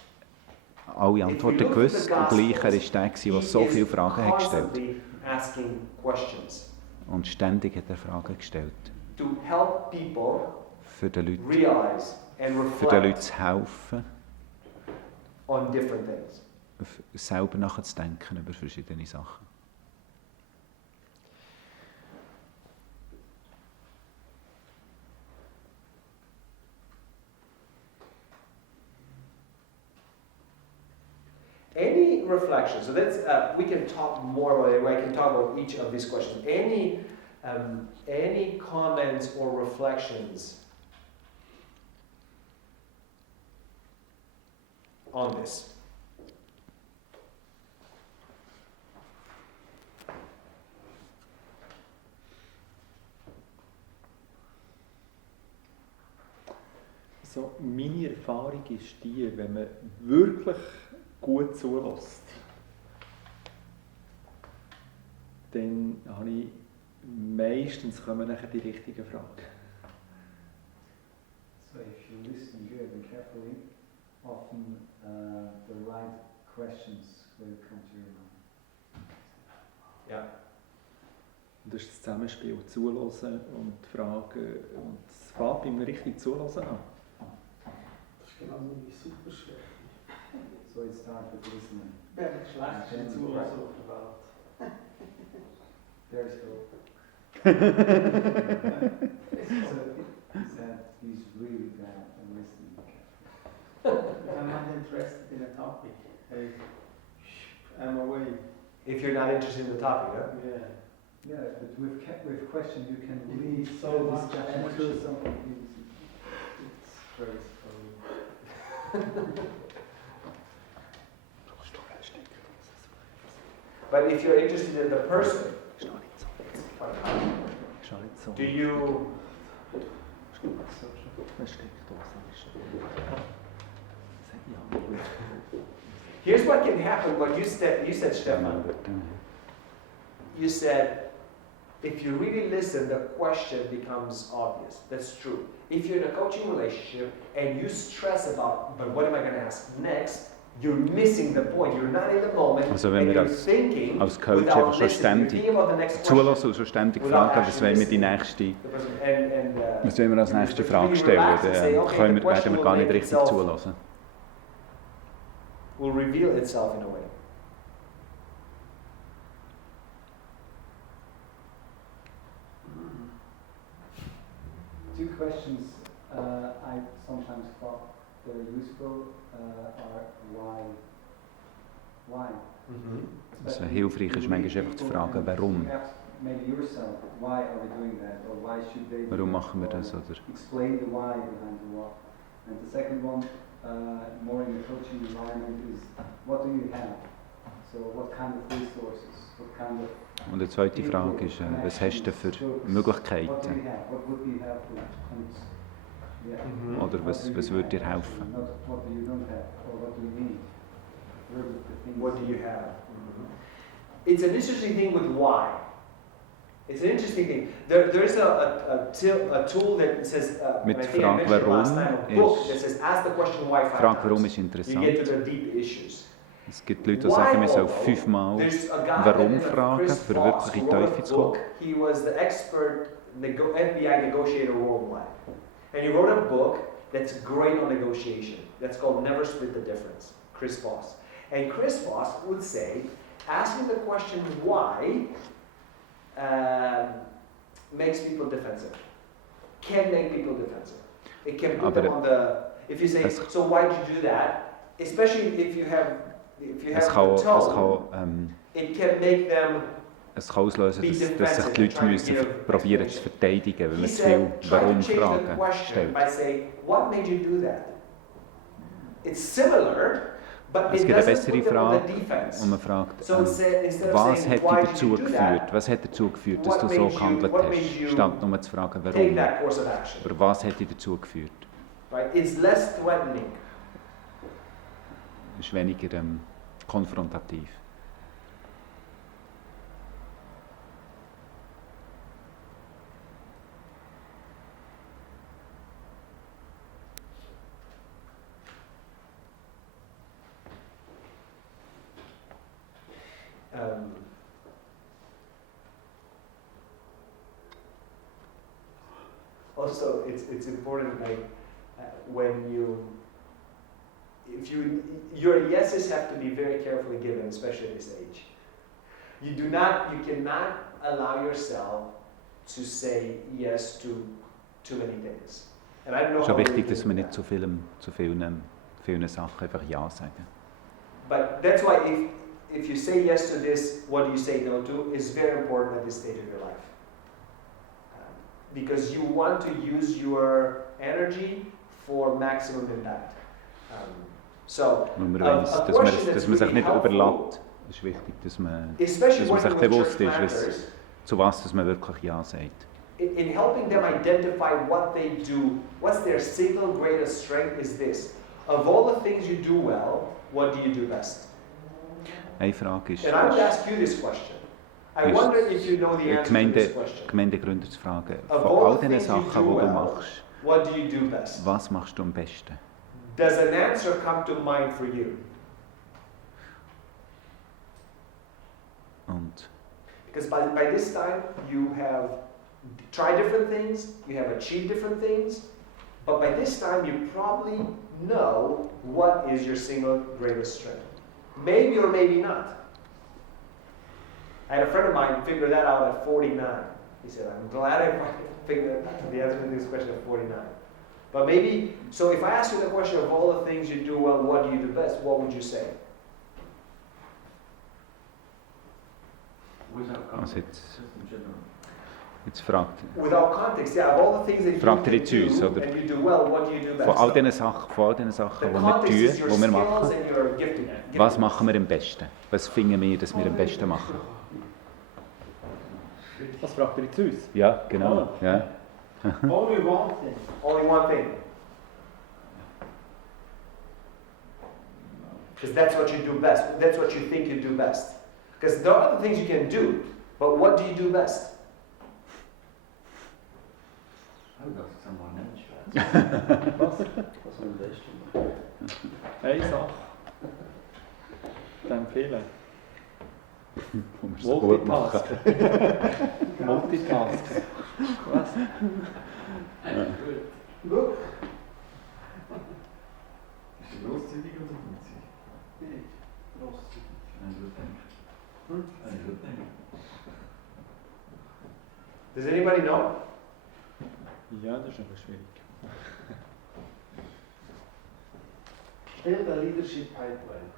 alle Antworten gewusst und gleich er war der, der so viele Fragen hat gestellt. Constantly asking questions Und ständig hat er Fragen gestellt. to help people Für die Leute, realize and für die Leute reflect zu helfen, on different things. selber nachzudenken über verschiedene Sachen. Any reflection? So that's we can talk more about it. I can talk about each of these questions. Any comments or reflections on this? So, meine Erfahrung ist die, wenn man wirklich gut zulässt, dann habe ich meistens kommen nachher die richtigen Fragen. So if you listen good and carefully, often the right questions will come to your mind. Yeah. Und das ist das Zusammenspiel, Zuhören und Fragen. Und es fängt beim richtigen Zuhören an. Das ist genauso wie Superschwäche. So it starts with listening. Wer hat die schlechteste Zuhörer auf der Welt? There's hope. So he said he's really bad at listening carefully. I'm not interested in a topic. Hey, I'm away. If you're not interested in the topic, huh? Yeah. Yeah, but with question you can lead So the much discussion energy. to something easy. It's great for me. But if you're interested in the person, do you? Here's what can happen. What you said, Stefan. You said, if you really listen, the question becomes obvious. That's true. If you're in a coaching relationship and you stress about, but what am I going to ask next? You're missing the point. You're not in the moment. Also wenn and wir you're thinking als Coach without einfach schon listening. You're ständig thinking about the next zulassen question. und schon ständig Without fragen, was actually wollen wir die listening. nächste, The person- was wollen wir als nächste you Frage really stellen, relax and say, dann okay, können the wir, werden question wir will gar nicht make richtig itself- zulassen. will reveal itself in a way. Two questions I sometimes thought they're useful are why? Why? Also hilfreich ist manchmal einfach zu fragen, warum. Maybe yourself, why are we doing that? Or why should they do Warum that? machen wir das? Or Oder explain the why behind the what. And the second one, more in the coaching environment is what do you have? So what kind of resources, what kind of Und die zweite Frage ist, was hast du für what do Möglichkeiten? you have? What would you have to yeah. Oder was würde dir helfen? Not what do you don't have or what do you need? Where would the things What do you have? It's an interesting thing with why. It's an interesting thing. There's a tool that says, Mit and I think I Frage mentioned last time, a book warum that says, ask the question why five Frage warum times. ist You get to interessant. the deep issues. Es gibt Leute, die sagen, wir sollen 5-mal There's a guy warum that fragen, Chris für Fox, wirklich in who die wrote Tiefe a zu book. kommen. He was the expert FBI negotiator worldwide. And he wrote a book that's great on negotiation. That's called Never Split the Difference, Chris Voss. And Chris Voss would say, asking the question why makes people defensive. Can make people defensive. It can put them on the, if you say, so why did you do that? Especially if you have Es kann, the tone, it can make them es kann auslösen, dass sich die Leute müssen probieren zu verteidigen, wenn He man zu viel said, try to change the Warum-Fragen question stellt. by saying, what made you do that? It's similar, but Es it gibt eine doesn't bessere put them on Frage, the defense. und man fragt, So instead of was saying, hat why dich did dazu you do geführt? that? Was hat dazu geführt, dass What du so made you- gehandelt what made hast? you Statt nur zu fragen, Take warum. that course of action. Oder was hat dich dazu geführt? Right? It's less threatening. Es ist weniger konfrontativ. Also, it's important, like when your yeses have to be very carefully given, especially at this age. You cannot allow yourself to say yes to too many things. And I don't know Es ist how auch you wichtig, do dass wir nicht that. zu vielen Sachen einfach Ja sagen. But that's why if you say yes to this, what do you say no to is very important at this stage of your life. Because you want to use your energy for maximum impact. Weil wir wollen, dass man sich nicht überlässt. Es ist wichtig, dass man Especially sich working with bewusst church ist, planters, zu was dass man wirklich Ja sagt. in helping them identify what they do, what's their single greatest strength is this. Of all the things you do well, what do you do best? Eine Frage ist, And I would ask you this question. I wonder if you know the answer to this question. Gemeindegründer zu fragen, Of von all all the diesen things you Sachen, do die du well, machst, what do you do best? was machst du am besten? Does an answer come to mind for you? Und Because by this time, you have tried different things, you have achieved different things, but by this time, you probably know what is your single greatest strength. Maybe or maybe not. I had a friend of mine figure that out at 49. He said, I'm glad I figured the answer to this question at 49. But maybe, so if I ask you the question of all the things you do well, what do you do best, what would you say? Without Also context, just in general. jetzt fragt, Without context, yeah, of all the things that Fragt you ihr jetzt uns, do oder? and you do well, what do you do best? von all diesen Sachen, The die wir context is your tun, die wir skills machen, and your gifting. was machen wir am besten? Was finden wir, dass wir am besten machen? Was fragt ihr jetzt uns? Ja, genau. Ja. Only one thing. Only one thing. Because that's what you do best. That's what you think you do best. Because there are other things you can do, but what do you do best? I would ask someone else. Was? Was am besten? Eine Sache. Dann empfehlen. Wo wir es so gut machen. Multitasking. Was? Look. Ist sie großzügig oder unzügig? Nee, großzügig. Ein Gutdenker. Ein Gutdenker. Does anybody know? Ja, das ist aber schwierig. Build a leadership pipeline.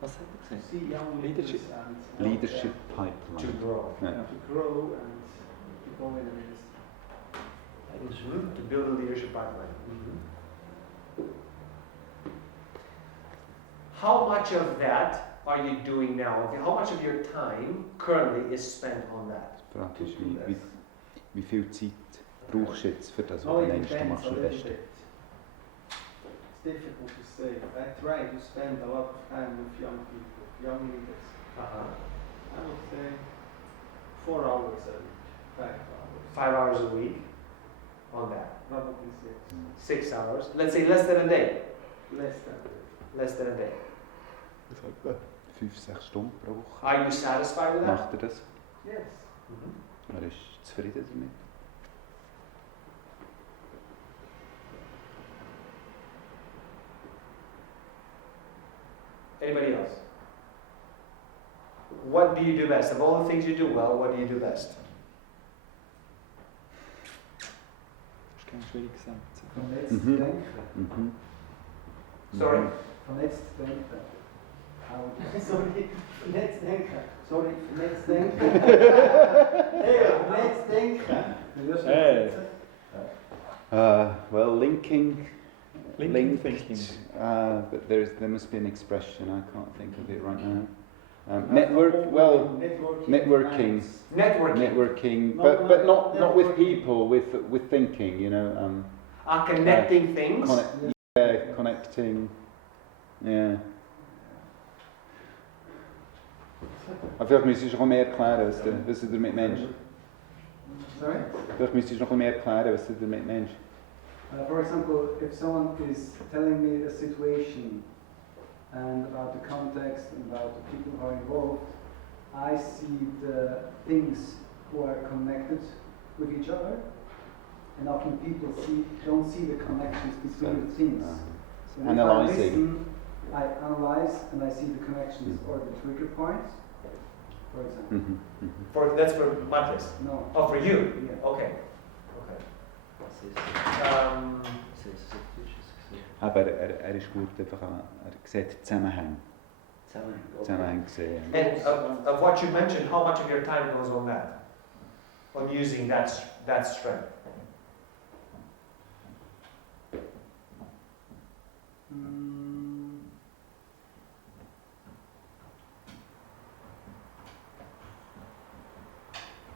Was hat er gesagt? See young Leadership. leaders and Leadership To Pipeline. grow. Ja. to grow and to go in a ministry. To build a leadership pipeline. How much of that are you doing now? How much of your time currently is spent on that? Die Frage ist, wie viel Zeit brauchst du jetzt für das, was Oh, du it denkst, du depends machst a am little besten? bit. It's difficult to say. I try to spend a lot of time with young people, young leaders. I would say 4 hours a week, 5 hours. 5 hours a week on that. Probably 6 hours. Let's say less than a day. 6. Less than that. Less than a day. 5-6 Stunden pro Woche. Are you satisfied with that? Macht er das? Yes. Er ist zufrieden damit. Anybody else? What do you do best? Of all the things you do well, what do you do best? Das ist kein schwieriges Satz. Vernetzt Mhm. denken. Sorry? Vernetzt denken. How- Sorry, let's denken. Sorry, let's denken. Hey, let's denken. Hey. Well, linking. Linking thinking. But there must be an expression. I can't think of it right now. Networking. Networking. Networking, No, but not networking. with people, with thinking. You know, Connecting things. connecting. Yeah. Aber vielleicht müsstest du noch mehr erklären, was du damit meinst. Sorry? Vielleicht müsstest du noch mehr erklären, was du damit meinst. For example, if someone is telling me a situation and about the context and about the people who are involved, I see the things who are connected with each other, and often people don't see the connections between the things. So if I Analyzing. listen, I analyze and I see the connections or the trigger points, for example. That's for Matthias. No. Oh, for you? Yeah. Okay. Aber er ist gut, einfach er sieht Zusammenhänge. Zusammenhänge sehen. And of what you mentioned, how much of your time goes on that? On using that strength?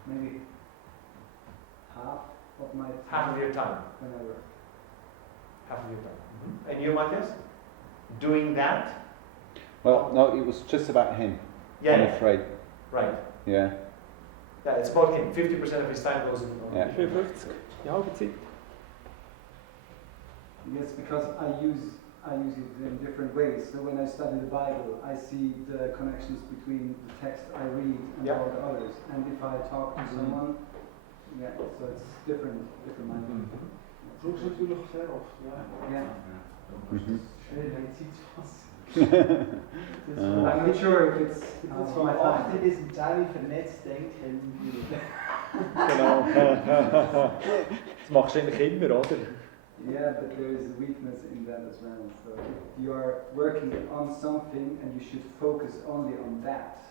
Maybe half of my time. Half of your time. When I work. Half of your time. And you, Matthias? Doing that? Well, no, it was just about him. Yeah. I'm afraid. Right. Yeah. Yeah, it's about him. 50% of his time goes in. Yeah. 55, die halbe Zeit. Yes, because I use it in different ways. So when I study the Bible, I see the connections between the text I read and Yeah. all the others. And if I talk to someone, yeah, so it's different minded. Brauchst du natürlich sehr oft, ja. Yeah. Schön, wenn Zeit zu fassen. I'm not sure if it's Jetzt my von 8 time. bis 10 vernetzt denken. Genau. Das machst du eigentlich immer, oder? Yeah, but there is a weakness in that as well. So if you are working on something and you should focus only on that,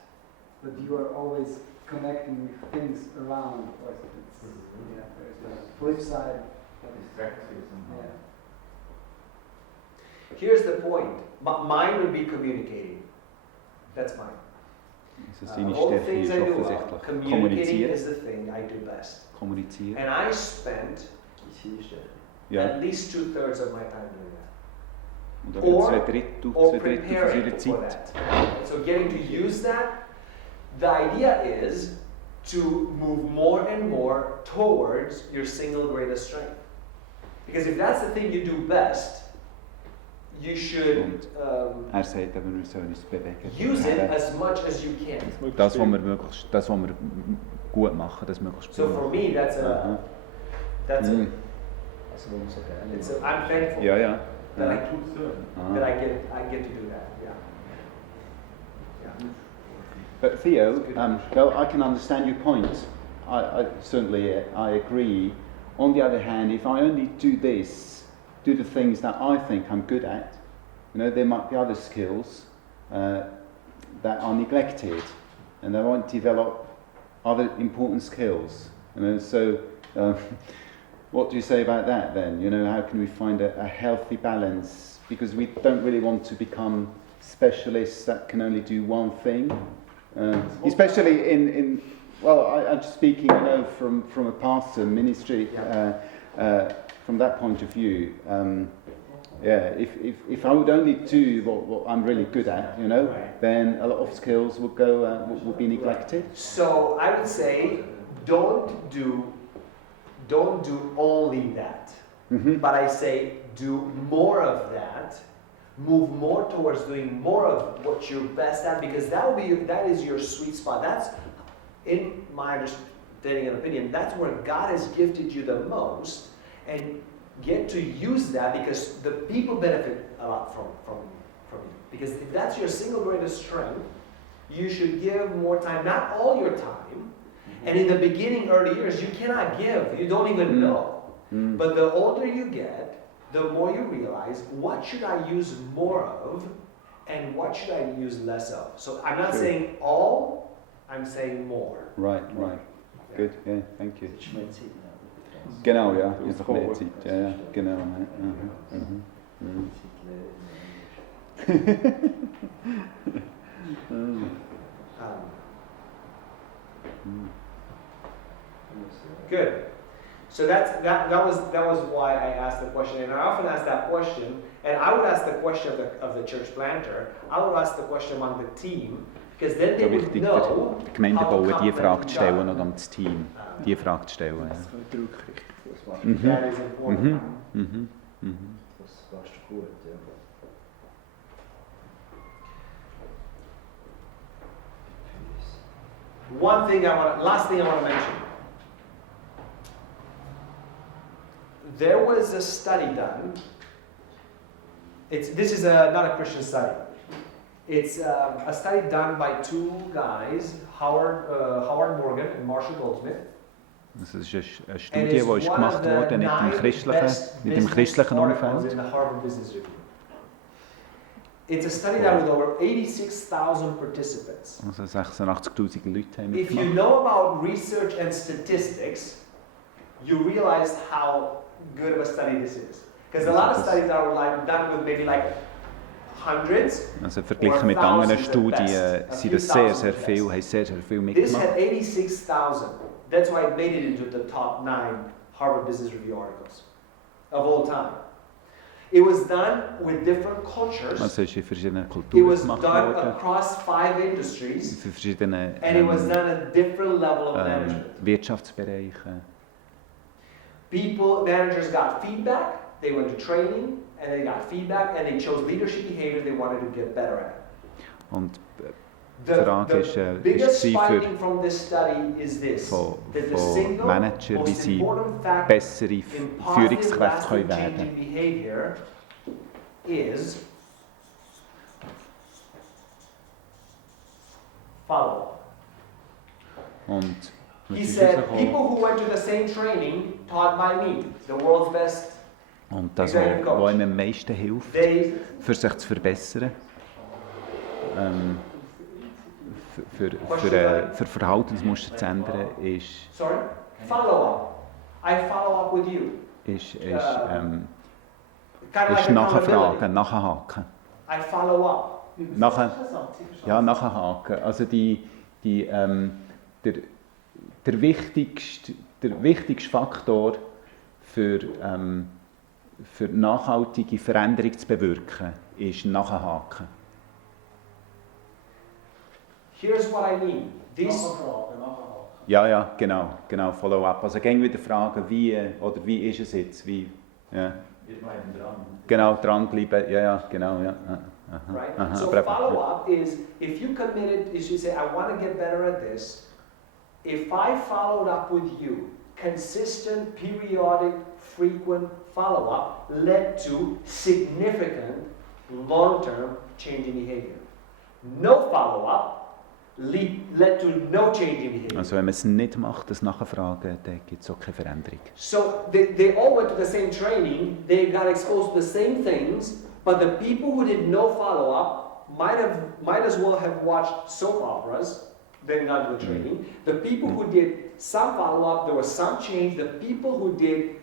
but you are always connecting with things around, or it's, yeah, there's a flip side. Yeah. Here's the point. Mine would be communicating. That's mine. Also seine All the Stärke things ist I do well, offensichtlich communicating kommunizieren. is the thing I do best. Kommunizieren. And I spend Ja. at least 2/3 of my time doing that. Und Or- etwa zwei Drittel Or von seiner preparing for Zeit. that. So getting to use that, the idea is to move more and more towards your single greatest strength. Because if that's the thing you do best, you should Er sagt aber, wir sollen uns bewegen. use it as much as you can. Das, was wir gut machen, das möglichst So gut for machen. me, that's Aha. I'm thankful Ja, ja. that I Ah. get to do that. Yeah. Yeah. But Theo, well, I can understand your point. I certainly I agree. On the other hand, if I only do the things that I think I'm good at, there might be other skills that are neglected, and I won't develop other important skills. So What do you say about that then? You know, how can we find a healthy balance? Because we don't really want to become specialists that can only do one thing. Especially in I'm just speaking, you know, from a pastor ministry, from that point of view. If I would only do what I'm really good at, you know, then a lot of skills would go would be neglected. So I would say, don't do only that. Mm-hmm. But I say, do more of that. Move more towards doing more of what you're best at, because that is your sweet spot. That's, in my understanding and opinion, that's where God has gifted you the most, and get to use that, because the people benefit a lot from you. Because if that's your single greatest strength, you should give more time, not all your time. And in the beginning, early years, you cannot give. You don't even know. But the older you get, the more you realize, what should I use more of, and what should I use less of? So I'm not saying all, I'm saying more. Right. Good, yeah, thank you. Genau, ja, jetzt noch mehr Zeit. Ja, genau. Good. So that was why I asked the question, and I often ask that question, and I would ask the question of the church planter. I would ask the question among the team, because then they would know der Gemeindebauer die Frage zu stellen God. und dann das Team die Frage zu stellen. Ja. Das könnte rückrichtig machen. That is important. Das machst du gut, ja. Last thing I want to mention. There was a study done. This is not a Christian study. It's a study done by two guys, Howard Morgan and Marshall Goldsmith. Das ist eine Studie, die ist gemacht worden mit dem christlichen Umfeld. It's a study done with over 86,000 participants. Also 86'000 Leute haben If you mitgemacht. know about research and statistics, you realize how good of a study this is. Because a lot of studies are done with maybe hundreds. Also verglichen mit anderen Studien sind das sehr viel, haben sehr viel This mitgemacht. had 86,000. That's why it made it into the top 9 Harvard Business Review articles of all time. It was done with different cultures. Also ist in verschiedenen It Kulturen was gemacht done worden. across 5 industries, Für verschiedene and it was done at a different level of management. Wirtschaftsbereiche. Managers got feedback, they went to training, and they got feedback, and they chose leadership behavior they wanted to get better at. Und The Frage ist, biggest ist finding from this study is this, von that the single Manager, wie most sie important factor bessere in positive Führungskräfte lasting können werden. changing behavior is follow-up. Und He was ist said, rausgekommen? people who went to the same training taught by me, the world's best, Und das, Executive Coach. was ihm am meisten hilft, they, für sich zu verbessern, für Verhaltensmuster zu ändern, ist follow-up. I follow up with you. ist Kind of like Nachfragen, Nachhaken. I follow up. Nachhaken. Also der wichtigste Faktor für nachhaltige Veränderung zu bewirken, ist Nachhaken. Here's what I mean. Ja, genau, Follow-up. Also gehen wieder fragen, wie ist es jetzt, wie, ja. Genau, dranbleiben, ja, genau, ja. Right? So follow-up is, if you committed, if you say, I want to get better at this, if I followed up with you, consistent, periodic, frequent follow-up led to significant, long-term change in behavior. No follow-up led to no change in behavior. Also wenn man es nicht macht, das Nachfragen, dann gibt es auch keine Veränderung. So they all went to the same training, they got exposed to the same things, but the people who did no follow-up might as well have watched soap operas than got to the training. The people who did some follow-up, there was some change. The people who did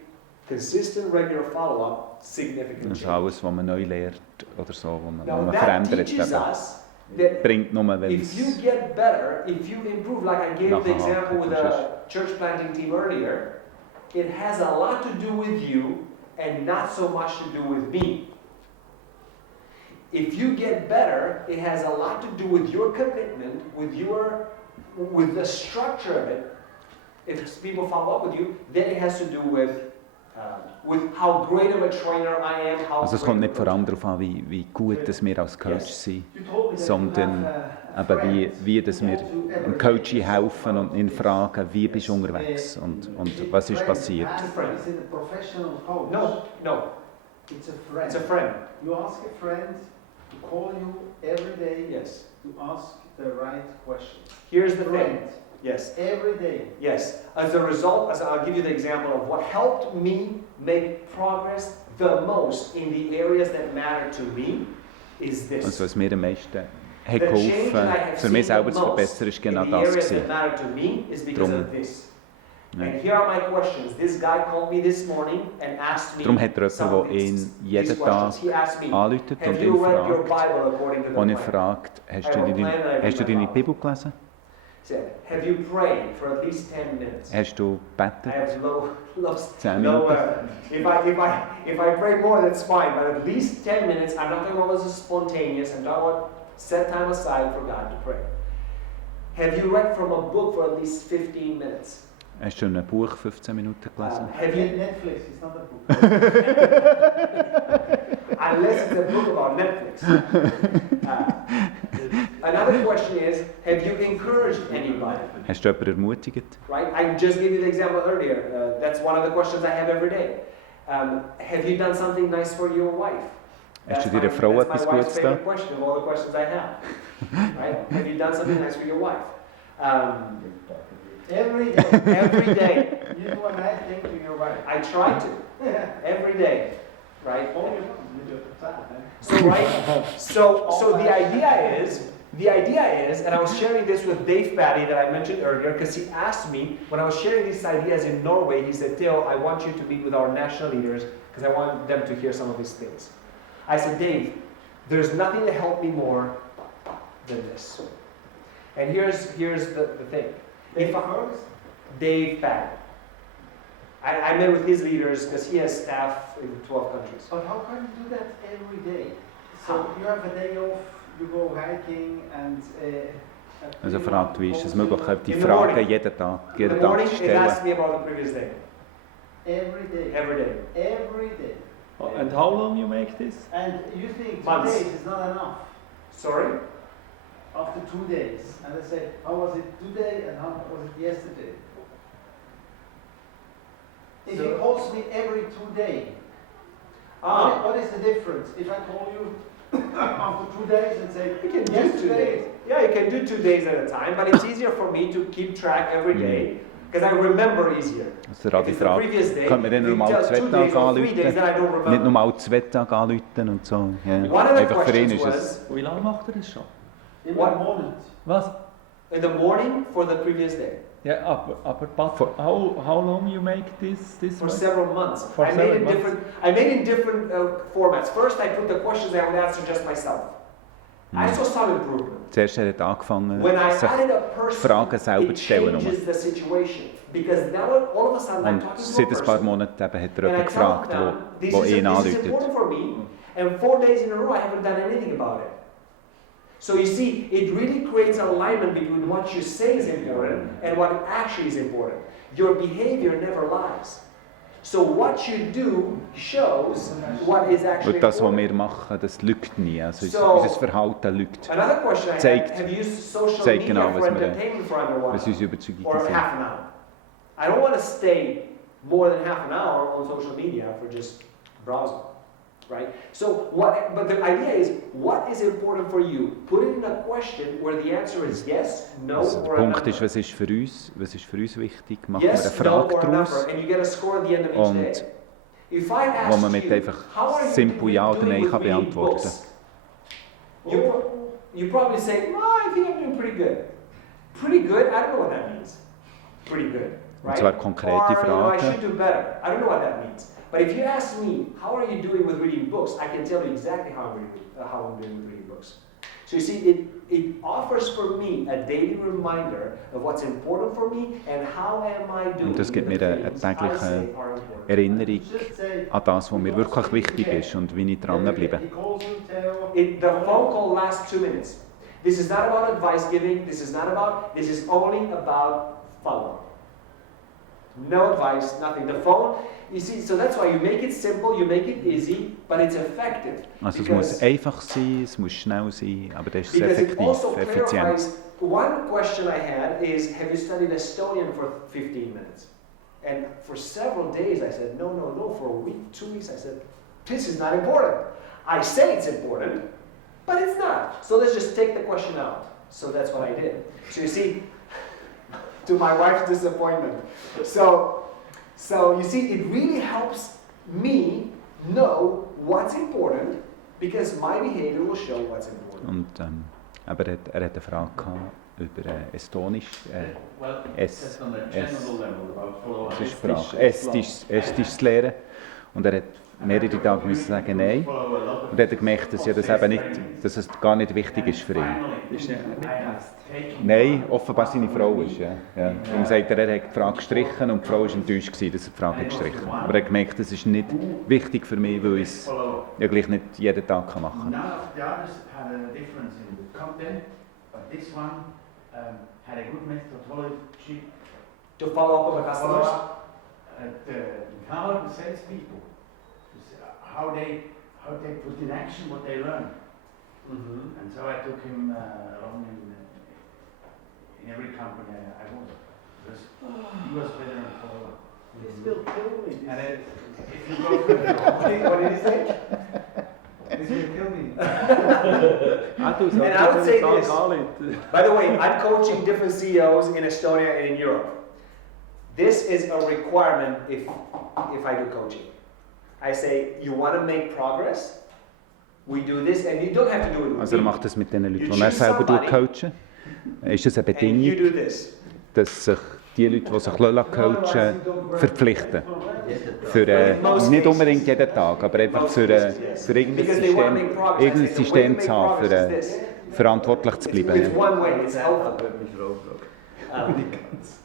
Consistent, regular follow-up, significant Das ist change. alles, was man neu lernt oder so, wo Now man that verändert, teaches eben, us that bringt nur, weil if es you get better, if you improve, like I gave the Nachher example with haken, the church planting team earlier, it has a lot to do with you and not so much to do with me. If you get better, it has a lot to do with your commitment, with the structure of it. If people follow up with you, then it has to do with how great of a trainer I am, how Also es great kommt of nicht a vor allem darauf an, wie gut dass wir als Coach Yes. sind, You told me that sondern you have eben wie dass wir dem Coach helfen und ihn fragen, fragen, wie bist du unterwegs und was ist passiert. Is it a professional coach? No, It's a friend. it's a friend. You ask a friend to call you every day Yes. to ask the right question. Here's the thing. Friend, Yes. every day. Yes. As a result, I'll give you the example of what helped me make progress the most in the areas that matter to me is Und this. so, was mir am meisten hat The change geholfen, that I have für mich seen selber the zu most verbessern, ist genau in the das areas gewesen. that matter to me is because Drum- of this. Ja. And here are my questions. This guy called me this morning and asked me Darum hat er some jemanden, of der ihn these jeden questions. Tag He asked me, anruft have und you ihn read your fragt, Bible according to the und ihn plan? fragt, hast du deine Bibel gelesen? He said, have you prayed for at least 10 minutes? Hast du I gebetet? have low 10 no, Minuten? if I pray more, that's fine, but at least 10 minutes. I'm not talking about this is spontaneous. I'm talking about set time aside for God to pray. Have you read from a book for at least 15 minutes? Hast du ein Buch 15 Minuten gelesen? Have you, Netflix is not a book. unless it's a book about Netflix. Another question is, have you encouraged anybody? Hast du jemanden ermutigt? Right? I just gave you the example earlier. That's one of the questions I have every day. Have you done something nice for your wife? Hast du deiner Frau That's etwas my wife's Gutes getan? favorite question of all the questions I have. Right? Have you done something nice for your wife? Every day. Every day. You do a nice thing to your wife. I try to. Every day. Right? Oh, you do it time, eh? So right, so the idea is, and I was sharing this with Dave Batty that I mentioned earlier, because he asked me when I was sharing these ideas in Norway. He said, "Theo, I want you to meet with our national leaders because I want them to hear some of these things." I said, "Dave, there's nothing to help me more than this." And here's the thing. If Dave Batty. I met with his leaders because he has staff in 12 countries. But how can you do that every day? So How? you have a day off, you go hiking and... Also fragt, wie ist es möglich, die In the Fragen morning. jeden In Tag the zu morning, it stellen? asks me about the previous day. Every day. Every day. Every day. And how long you make this? And you think 2 Months. days is not enough. Sorry? After 2 days. And I say, how was it today and how was it yesterday? If he So- calls me every 2 days, what is the difference? If I call you after 2 days and say, You can do 2 yesterday, days. Yeah, you can do 2 days at a time, but it's easier for me to keep track every day because I remember easier. Also Radi If it's the fragt, previous day, können wir dann if nur mal just 2 2 Tage days or 3 days, anrufen? then I don't Nicht remember. nur alle 2 Tage anrufen und so. Ja. One of the Einfach für ihn questions ist es... was Wie lange macht er das schon? in What? the morning. Was? in the morning for the previous day. Ja, aber how long you make this For way? several months. For I made several in months. different. I made in different formats. First, I put the questions I would answer just myself. I saw some improvement. Zuerst hat er angefangen, When I sich added a person, Fragen selber it zu stellen. changes the situation because now all of a sudden I'm Und talking to a seit ein paar person Monaten eben hat er and I jemanden tell gefragt, them, der this ihn is anruft. important for me, and 4 days in a row I haven't done anything about it. So you see, it really creates alignment between what you say is important and what actually is important. Your behavior never lies. So what you do shows what is actually Und das, was wir important. machen, das lügt nie. Also So- unser Verhalten lügt. Another question I had, Zeigt- have you used social zeigt media genau, for was wir- entertainment for under 1 Was hour? unsere Überzeugungen Or sind. half an hour? I don't want to stay more than half an hour on social media for just browsing, right? So but the idea is, what is important for you? Put it in a question where the answer is yes, no, Also der or a Punkt number. ist, was ist für uns wichtig? Machen wir eine Yes, no, Frage or a daraus, number, and you get a score at the end of each Und day. If I wo ask man mit you, einfach how are you simpel Ja oder doing Nein with kann reading beantworten. books? You probably say, well, I think I'm doing pretty good. Pretty good? I don't know what that means. Pretty good, Und right? zwar konkrete Or, I Fragen. should do better. I don't know what that means. But if you ask me, how are you doing with reading books, I can tell you exactly how I'm doing with reading books. So you see, it offers for me a daily reminder of what's important for me and how am I doing Und das gibt mir eine tägliche Erinnerung an das, was mir wirklich wichtig ist und wie ich dranbleibe. The phone call lasts 2 minutes. This is not about advice giving, this is only about follow. No advice, nothing. The phone, you see, so that's why you make it simple, you make it easy, but it's effective. Also es muss einfach sein, es muss schnell sein, aber das ist Because it effektiv, also effizient. clarifies, one question I had is, have you studied Estonian for 15 minutes? And for several days I said, no, for a week, 2 weeks, I said, this is not important. I say it's important, but it's not. So let's just take the question out. So that's what I did. So you see, to my wife's disappointment. So you see, it really helps me know what's important because my behavior will show what's important. Und, aber er hat eine Frage gehabt über Estonisch. Es ist Sprache. Estisch zu lernen. Und er hat mehrere Tage müssen sagen Nein. Und er hat gemerkt, dass, das eben nicht, dass es gar nicht wichtig ist für ihn. Ist er nicht gehasst? Nein, offenbar seine Frau ist. Ja. Darum sagt er hat die Frage gestrichen und die Frau war enttäuscht, dass er die Frage hat gestrichen. Aber er hat gemerkt, das ist nicht wichtig für mich, weil ich es ja gleich nicht jeden Tag machen kann. None of the others had a difference in the content, but this one had a good methodology To follow up with the to follow customers. up how the salespeople, how they put in action what they learn. Mm-hmm. And so I took him along in every company I was, because he was better than follow up. This will kill me. And if you go further, What did he say? This will kill me. And I would say this. By the way, I'm coaching different CEOs in Estonia and in Europe. This is a requirement if I do coaching. I say, you want to make progress? We do this, and you don't have to do it with Also er me. macht das mit den Leuten, die er selber coachen. Ist es eine And you Bedingung, do this. dass sich die Leute, die sich coachen, verpflichten? Für, nicht unbedingt jeden Tag, aber einfach für irgendein System zu haben, für verantwortlich zu bleiben. It's one way, it's helpful.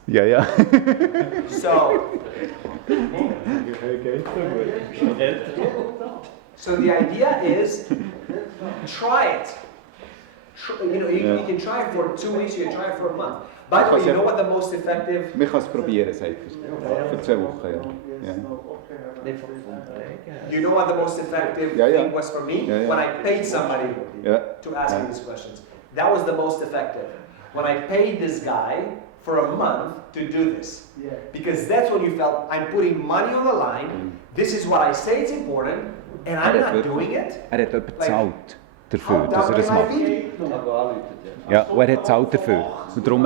Ja, ja. So the idea is, try it. You can try it for 2 weeks, you can try it for a month. By the way, you know what the most effective... Man kann es probieren, sagt er. Für 2 Wochen, ja. You know what the most effective Yeah, yeah. thing was for me? Yeah, yeah. When I paid somebody Ja. to ask me these questions. That was the most effective. When I paid this guy for a month to do this. Yeah. Because that's when you felt, I'm putting money on the line, this is what I say it's important, and I'm not doing it. Er hat jemanden bezahlt dafür, How dass er dumb das can I macht. be? Ja, und er hat gezahlt dafür. Und darum...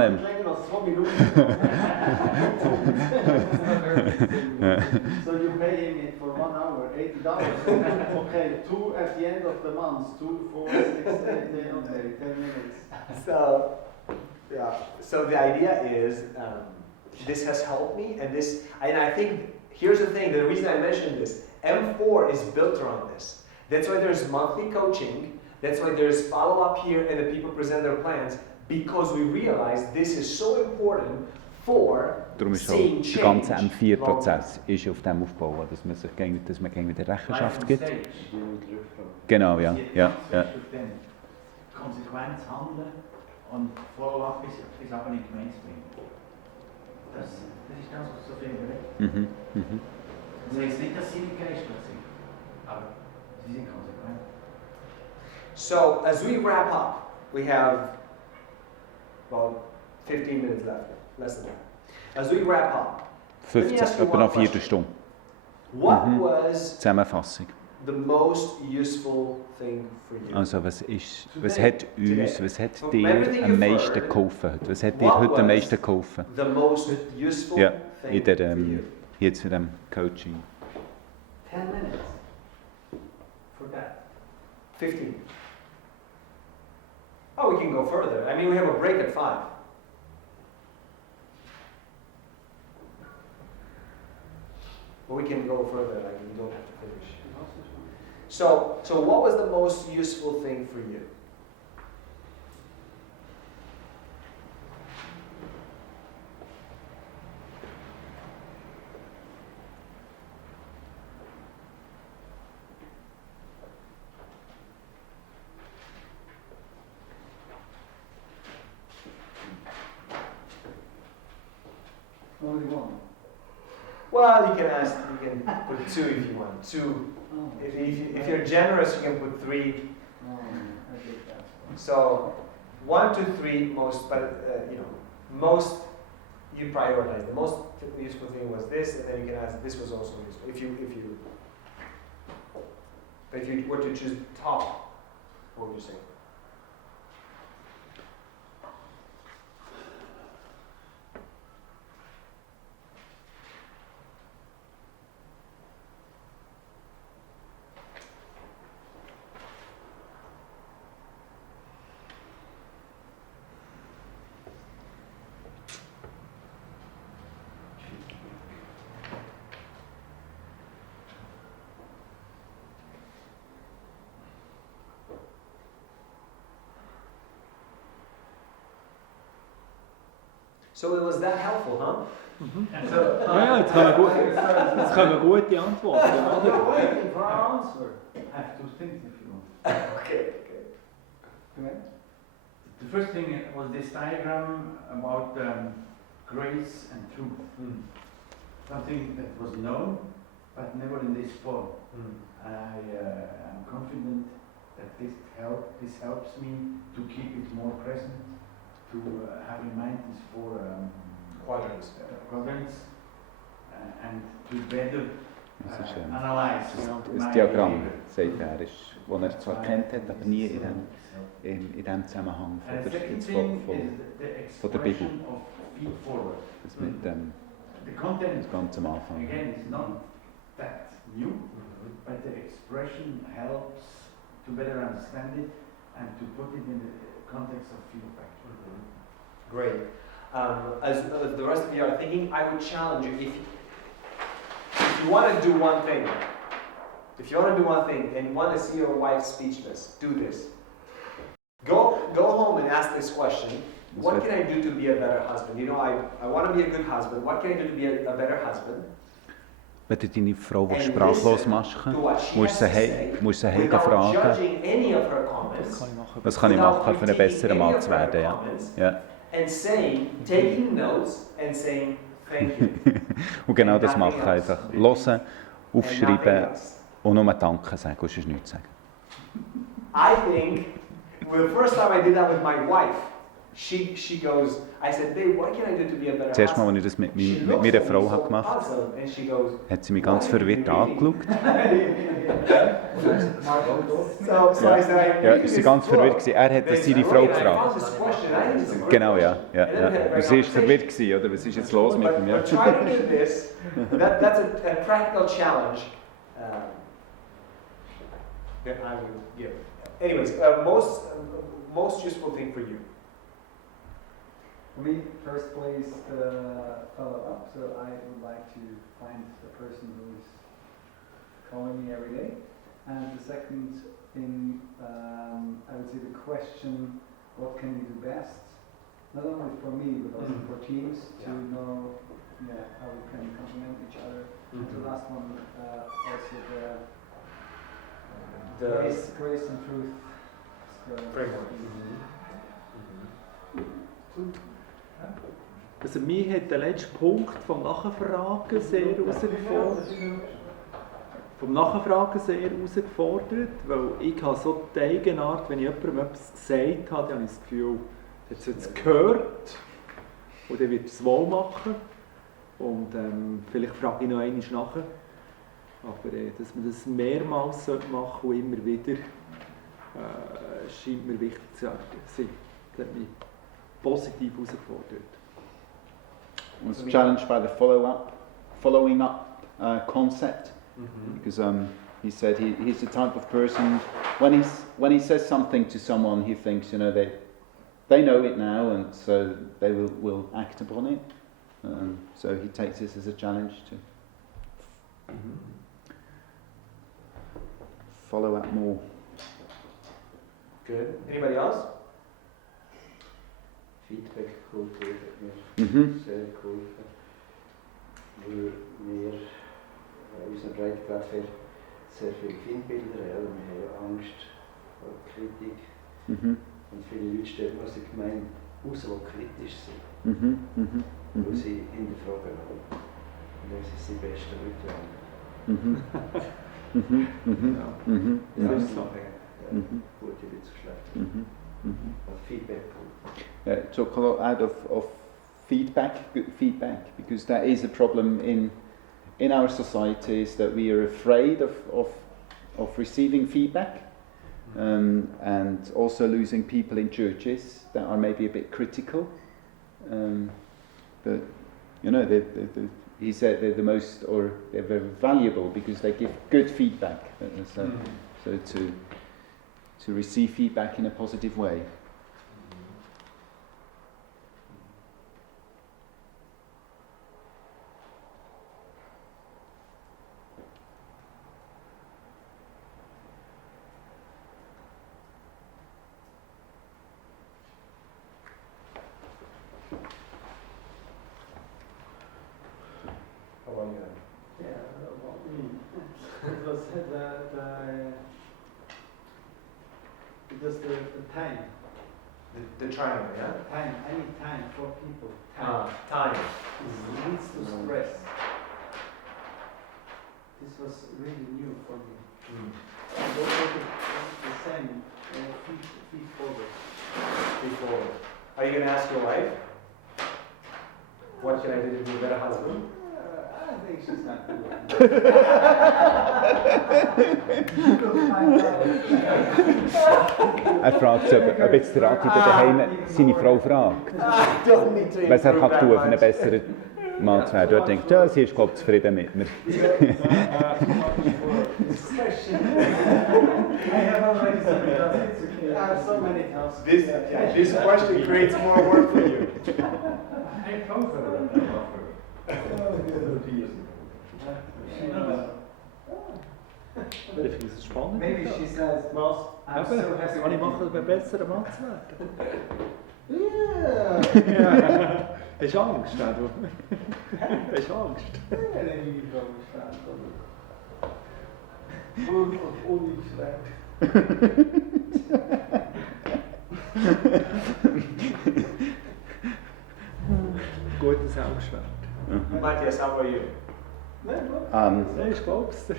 So you pay him for 1 hour, $80. Okay, 2 at the end of the month, 2, 4, 6, 8, 10, okay, 10 minutes. So the idea is, this has helped me, and I think, here's the thing, the reason I mentioned this, M4 is built around this. That's why there's monthly coaching, that's why there's follow-up here and the people present their plans, because we realize this is so important for Darum ist auch seeing der ganze change. M4-Prozess ist auf dem aufbauen, dass man sich gegen wieder Rechenschaft Life on gibt. stage. Genau, ja. Ja, ja. Konsequenz handeln und Follow-up ist aber nicht Mainstream. Das ist das, was so viel bewegt. Mhm, mhm. Das heißt nicht, dass sie nicht geistlich sind, aber sie sind konsequent. So as we wrap up, we have about 15 minutes left, less than that. As we wrap up, 15, etwa noch 4 Stunden. what Mhm. was Zusammenfassung. the most useful thing for you? Also was hat uns, was hat From dir everything am you've meisten heard, geholfen heute? Was hat dir what heute am was meisten geholfen? The most useful Ja, thing in der, for you. jetzt in dem Coaching. 10 minutes for that. 15. Oh, we can go further. I mean, we have a break at 5. But we can go further, like you don't have to finish. So what was the most useful thing for you? Only one. Well, you can put 2 if you want. 2. Oh. If you're generous, you can put 3. Oh, I get that. So 1 to 3 most, but most you prioritize. The most useful thing was this, and then you can ask this was also useful. But if you were to choose top, what would you say? So it was that helpful, huh? So, Ja, jetzt kommen gute Antworten, You're oder? waiting for our answer. I have 2 things if you want. Okay. Okay. The first thing was this diagram about grace and truth. Something that was known, but never in this form. I am confident that this helps me to keep it more present, to have in mind these 4 Quadrants. And to better Das ist analyze das Diagramm, sagt er, das er zwar kennt hat, aber nie in dem Zusammenhang And the second jetzt thing von is the von der Bibel. expression of feed forward. das mit dem The content, das ganz am Anfang. again, is not that new, but the expression helps to better understand it and to put it in the context of feedback. Great. As the rest of you are thinking, I would challenge you if you want to do one thing. If you want to do one thing and you want to see your wife speechless, do this. Go home and ask this question. What can I do to be a better husband? I want to be a good husband. What can I do to be a better husband? Wenn du deine Frau And sprachlos listen machst, to what she musst has du to sie say heim without fragen, judging any of her comments. was kann ich without machen, für ein critiquing besserer any Mann of zu her werden. Ja. comments, Ja. And taking notes and saying thank you. Und genau das Nothing machen, else. einfach hören, And aufschreiben nothing else. und nur Danke sagen, und sonst nichts sagen. I think, the first time I did that with my wife, she goes, I said, babe, what can I do to be a better Zuerst mal, husband? als ich das mit She meiner looks at me Frau so habe gemacht habe, puzzled, and she goes, hat sie mich ganz "Why verwirrt really?" angeschaut. So I said, I Ja, really ist sie ganz this book. verwirrt gewesen. Er hat das seine Frau I gefragt. found this question, I think it's a great Genau, ja. question. ja, And then we had a ja. great Und sie war conversation. verwirrt gewesen, oder? Was ist jetzt los mit ihm? Ja. But try to do this. That's a practical challenge that I would give. Anyways, most useful thing for you. For me, first place, follow up. So I would like to find the person who is calling me every day. And the second thing, I would say the question, what can we do best? Not only for me, but also for teams to know how we can complement each other. And the last one, also the grace and truth. Framework. Also mich hat der letzte Punkt vom Nachfragen sehr herausgefordert. Weil ich habe so die Eigenart, wenn ich jemandem etwas gesagt habe, dann habe ich das Gefühl, er hat es jetzt gehört und er wird es wohl machen. Und vielleicht frage ich noch einmal nachher. Aber dass man das mehrmals machen sollte und immer wieder, scheint mir wichtig zu sein. Das hat mich positiv herausgefordert. I was challenged by the following up concept, because he said he's the type of person when he says something to someone, he thinks they know it now, and so they will act upon it. So he takes this as a challenge to Follow up more. Good. Anybody else? Feedback-Kultur hat mir Mhm. sehr geholfen. Weil wir in unserem Breitengrad sehr viele Feindbilder haben. Wir haben ja Angst vor Kritik. Mhm. Und viele Leute stellen aus der Gemeinde raus, die kritisch sind. Mhm. Mhm. Weil Mhm. sie hinterfragen. Und das ist die besten Leute. Mhm. Mhm. Mhm. Ja. Mhm. Ja, Mhm. das ist Mhm. gute Leute, schlechte. Mhm. Mhm. Feedback. Talk a lot out of feedback, good feedback, because that is a problem in our societies, that we are afraid of receiving feedback, and also losing people in churches that are maybe a bit critical. But you know, he said they're the most, or they're very valuable because they give good feedback. So to receive feedback in a positive way. How are you? Yeah, about me. It was the time. The triangle, yeah? Time, any time for people. Time. Time. It leads to stress. This was really new for me. And also the same, feed forward. Before. Are you going to ask your wife? What can I do to be a better husband? I think she's not good. Fragt, ob jetzt der Adi daheim seine Frau fragt, I don't need to was improve er kann tun, um ein much. besserer Mann zu werden. Er denkt, ja, sie ist, glaube ich, zufrieden mit mir. I have already seen it. It's okay. I have so many tasks. This question creates more work for you. I told her that I love her. 30 years ago. She knows. Ich finde es spannend. Maybe she says, well, I'm Eben, so was happy kann ich with machen, you. um ein besserer Mann zu werden? Yeah. Hast du Angst, du? Hast du Angst? Really going Buch auf Uni geschrieben. Guter Selbstwert. Matthias, how are you? Nein, ich glaub's dir.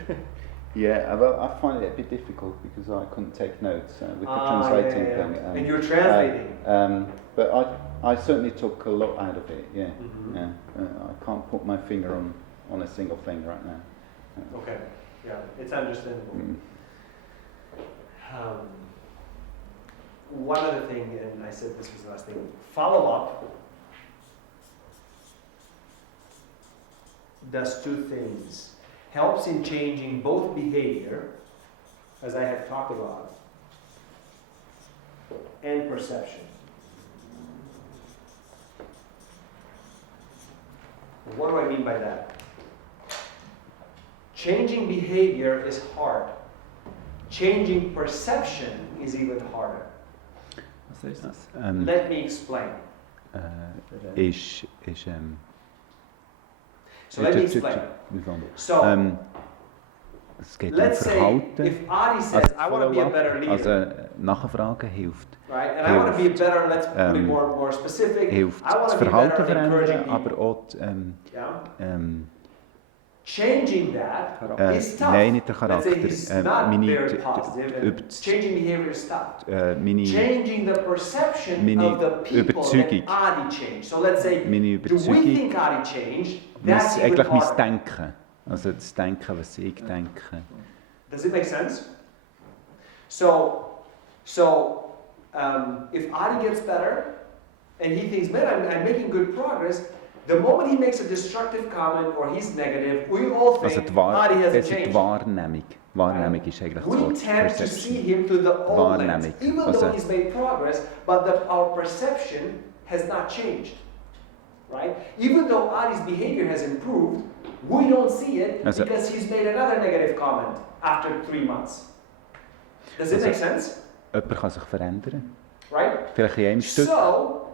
Yeah, well, I find it a bit difficult because I couldn't take notes with the Ah, translating yeah, yeah. thing. And you're translating. But I certainly took a lot out of it. Yeah, Mhm. yeah. I can't put my finger on a single thing right now. Okay, yeah, it's understandable. Mm. One other thing, and I said this was the last thing, follow up does two things. Helps in changing both behavior, as I have talked about, and perception. What do I mean by that? Changing behavior is hard. Changing perception is even harder. Was ist das? Let me explain. So let me explain. So Es geht let's say Verhalten. if Adi says, I want to be a better leader, Also Nachfragen hilft. right? And I want to be a better, let's put it more specific. Hilft I want das to be Verhalten better at encouraging verändern, people. aber auch die, Yeah? Changing that is tough. nein, nicht der Let's say Charakter. he's not Meine, very positive über and changing behavior is tough. meine, Changing the perception meine of the people Überzeugung. that Adi changed. So let's say, meine do we Überzeugung, think Adi changed? That's even eigentlich mein harder. Denken. Also das Denken, was ich denke. Does it make sense? So if Adi gets better and he thinks, man, I'm making good progress, the moment he makes a destructive comment or he's negative, we all Also think die, Adi das hasn't ist die changed. Wahrnehmung. Wahrnehmung ist eigentlich das We Wort. tend to see Perception. him through the old lens, Wahrnehmung. even Also- though he's made progress, but our perception has not changed. Right? Even though Adi's behavior has improved, We don't see it Also- because he's made another negative comment after 3 months. Does it Also- make sense? Jemand kann sich verändern. Right? Vielleicht in einem Stück. So,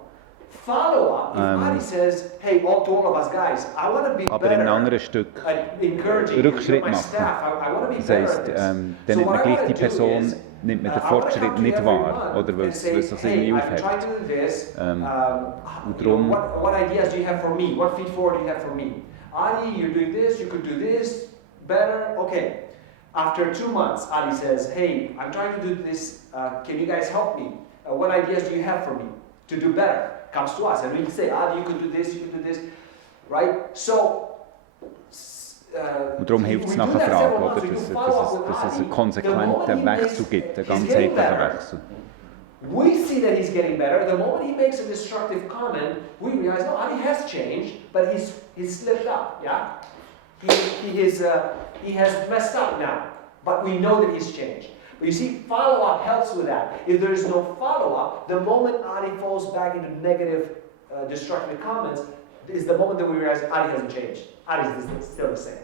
follow up. If Adi says, hey, to all of us guys, I want to be Aber in einem better anderen Stück. at encouraging you, Rückschritt my machen. staff, I want to be Das better heisst, at this. dann So nimmt what man I gleich wanna die do Person, is, nimmt man den I wanna Fortschritt come to nicht every wahr, month oder weil and es say, sich hey, irgendwie I've tried aufhält. to do this. Und You know, darum- what ideas do you have for me? What feed forward do you have for me? Adi, you're doing this, you could do this better. Okay. After 2 months, Adi says, hey, I'm trying to do this. Can you guys help me? What ideas do you have for me to do better? Comes to us, and we say, Adi, you could do this, you could do this, right? So. Und darum hilft es nach der Frage, oder, dass es einen konsequenten Wechsel gibt, einen ganzheitlichen Wechsel. We see that he's getting better. The moment he makes a destructive comment, we realize, no, Adi has changed, but he's slipped up, yeah? He has messed up now, but we know that he's changed. But you see, follow-up helps with that. If there is no follow-up, the moment Adi falls back into negative, destructive comments, is the moment that we realize Adi hasn't changed. Adi is still the same.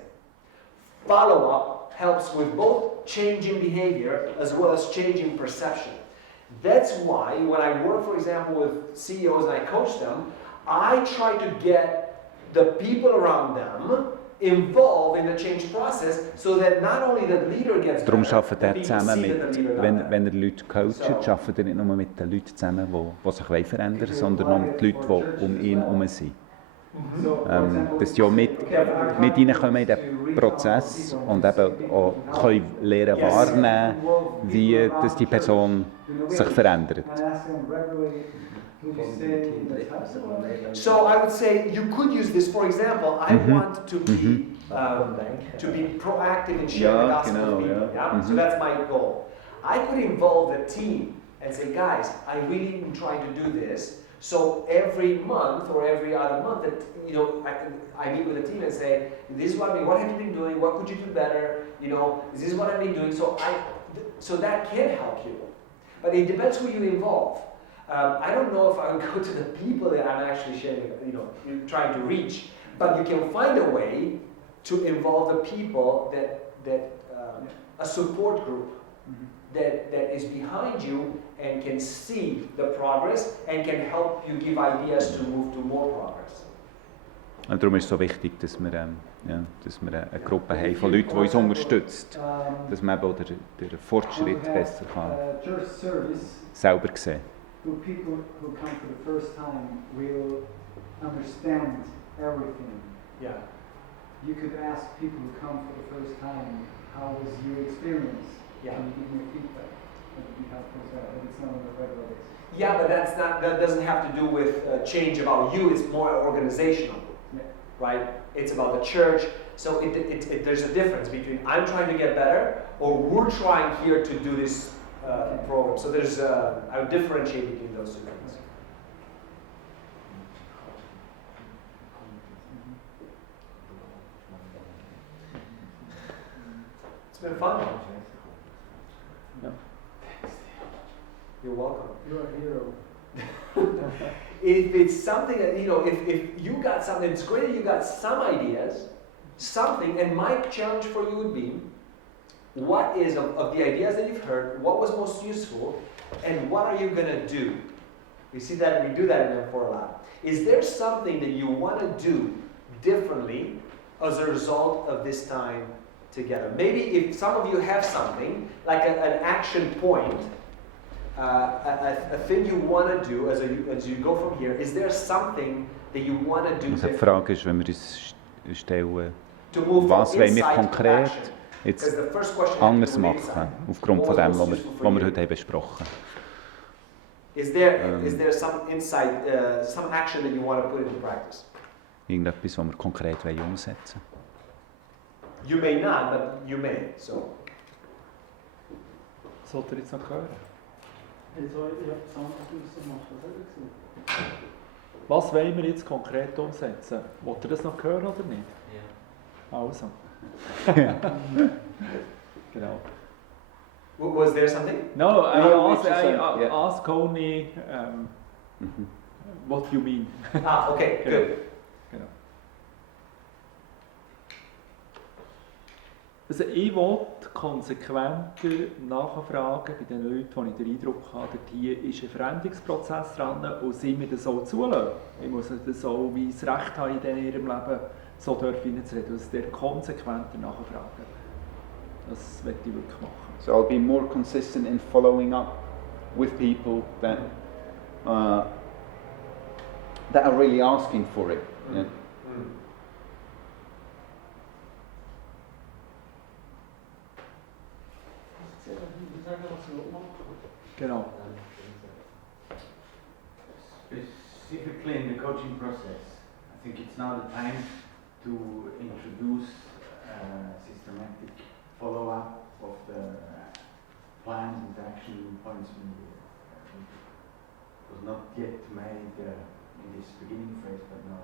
Follow-up helps with both changing behavior as well as changing perception. That's why when I work, for example, with CEOs and I coach them, I try to get the people around them involved in the change process so that not only the leader gets Darum better, arbeitet er but people zusammen see that the mit, leader got wenn better. er Leute coacht, arbeitet er nicht nur mit den Leuten zusammen, die sich verändern wollen, sondern auch mit den Leuten, die um ihn herum sind. Dass die auch mit reinkommen in den Prozess und eben auch können lernen wahrnehmen, wie dass die Person sich verändert. So I would say you could use this. For example, I want to be proactive in sharing the gospel with people. Yeah? So that's my goal. I could involve the team and say, guys, I really am trying to do this. So every month or every other month, that I meet with the team and say, this is what have you been doing? What could you do better? This is what I've been doing. So that can help you, but it depends who you involve. I don't know if I would go to the people that I'm actually sharing, trying to reach, but you can find a way to involve the people that a support group that is behind you and can see the progress and can help you give ideas to move to more progress. Und darum ist es so wichtig, dass wir eine Gruppe haben von Leuten, die uns unterstützt, dass man eben den Fortschritt besser kann selber sehen. The people who come for the first time will understand everything. Yeah. You could ask people who come for the first time, how was your experience? Yeah. Can you give me feedback? That would be helpful as well, but it's not on a regular basis. Yeah, but that doesn't have to do with change about you. It's more organizational, Yeah. right? It's about the church. So there's a difference between I'm trying to get better or we're trying here to do this program. So there's I would differentiate between those two things. It's been fun. Yeah. You're welcome. You're a hero. If it's something that, if you got something, it's great that you got some ideas, something, and my challenge for you would be, what is, of the ideas that you've heard, what was most useful, and what are you going to do? We see that, we do that in M4 a lot. Is there something that you want to do differently as a result of this time together? Maybe if some of you have something, like an action point, a thing you want to do as you go from here, is there something that you want to do Also die differently? Frage ist, wenn wir uns stellen, To move was from wollen wir insight to konkret action. jetzt Because the first question anders has to do with machen, insight. aufgrund von What dem, was was most useful wir for you? heute haben besprochen haben. Is there some insight, some action that you want to put into practice? Irgendetwas, was wir konkret umsetzen wollen. You may not, but you may. So, Sollte er jetzt noch hören? Was wollen wir jetzt konkret umsetzen? Wollt ihr das noch hören oder nicht? Ja. Also. Genau. was there something? No, No, I ask only what you mean. Okay, good. Genau. Also ich will konsequenter nachfragen bei den Leuten, die ich den Eindruck habe, dort hier ist ein Veränderungsprozess dran und sie mir das auch zulassen. Ich muss das auch wie das Recht haben, in ihrem Leben so hineinzureden. Also der konsequenter nachfragen. Das möchte ich wirklich machen. So I'll be more consistent in following up with people that are really asking for it. Yeah. Genau. Specifically in the coaching process, I think it's now the time to introduce systematic follow-up of the plans and action points we was not yet made in this beginning phase, but now.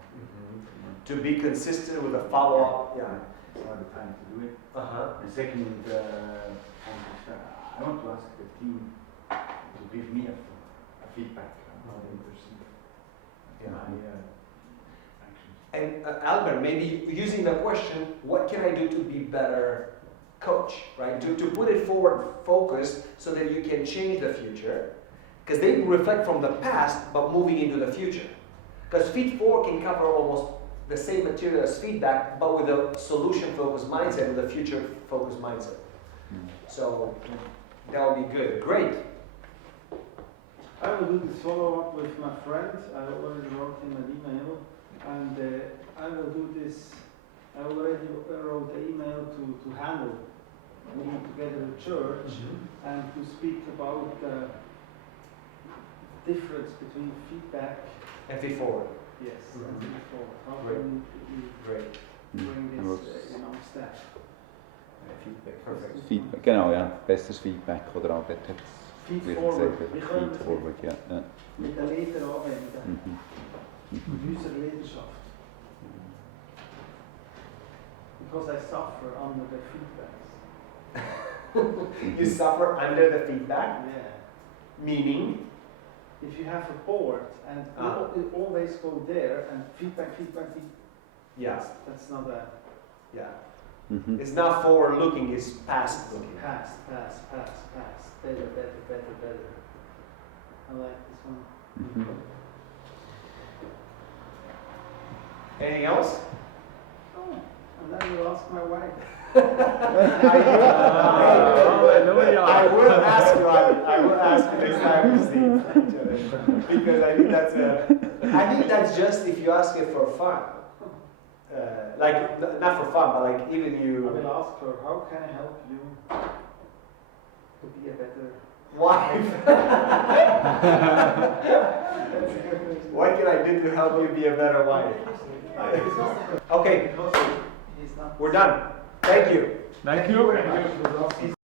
To be consistent with a follow-up, yeah. It's now the time to do it. Uh-huh. The second point is I want to ask the team to give me a feedback on how they perceive my actions. And Albert, maybe using the question, what can I do to be better coach, right? To put it forward focused so that you can change the future. Because they reflect from the past, but moving into the future. Because Feed 4 can cover almost the same material as feedback, but with a solution-focused mindset, with a future-focused mindset. So that would be good. Great. I will do this follow-up with my friend. I already wrote him an email, and I will do this. I already wrote the email to handle. We need together a church and to speak about the difference between feedback. And Feed 4. Yes, and before. How Great. can we Great. bring this step? Feedback. Perfect. Feedback, genau, ja. Besseres Feedback oder Albert hat es Feed gleich forward. gesagt. Wir können Feed forward, ja. Ja. mit der Leder anwenden. Mhm. Mit unserer Leidenschaft. Because I suffer under the feedbacks. You suffer under the feedback, Yeah. meaning If you have a board and you always go there and feedback, yes, that's not a yeah. Mhm. It's not forward looking, it's past looking. pass. Better. I like this one. Mhm. Anything else? Oh, and then you ask my wife. I will ask you next time we see. Because I think that's just if you ask it for fun. Like, not for fun, but like even I you. will ask her, how can I help you to be a better Wife. What can I do to help you be a better wife? Okay, He's not we're done. Thank you. Thank you. He's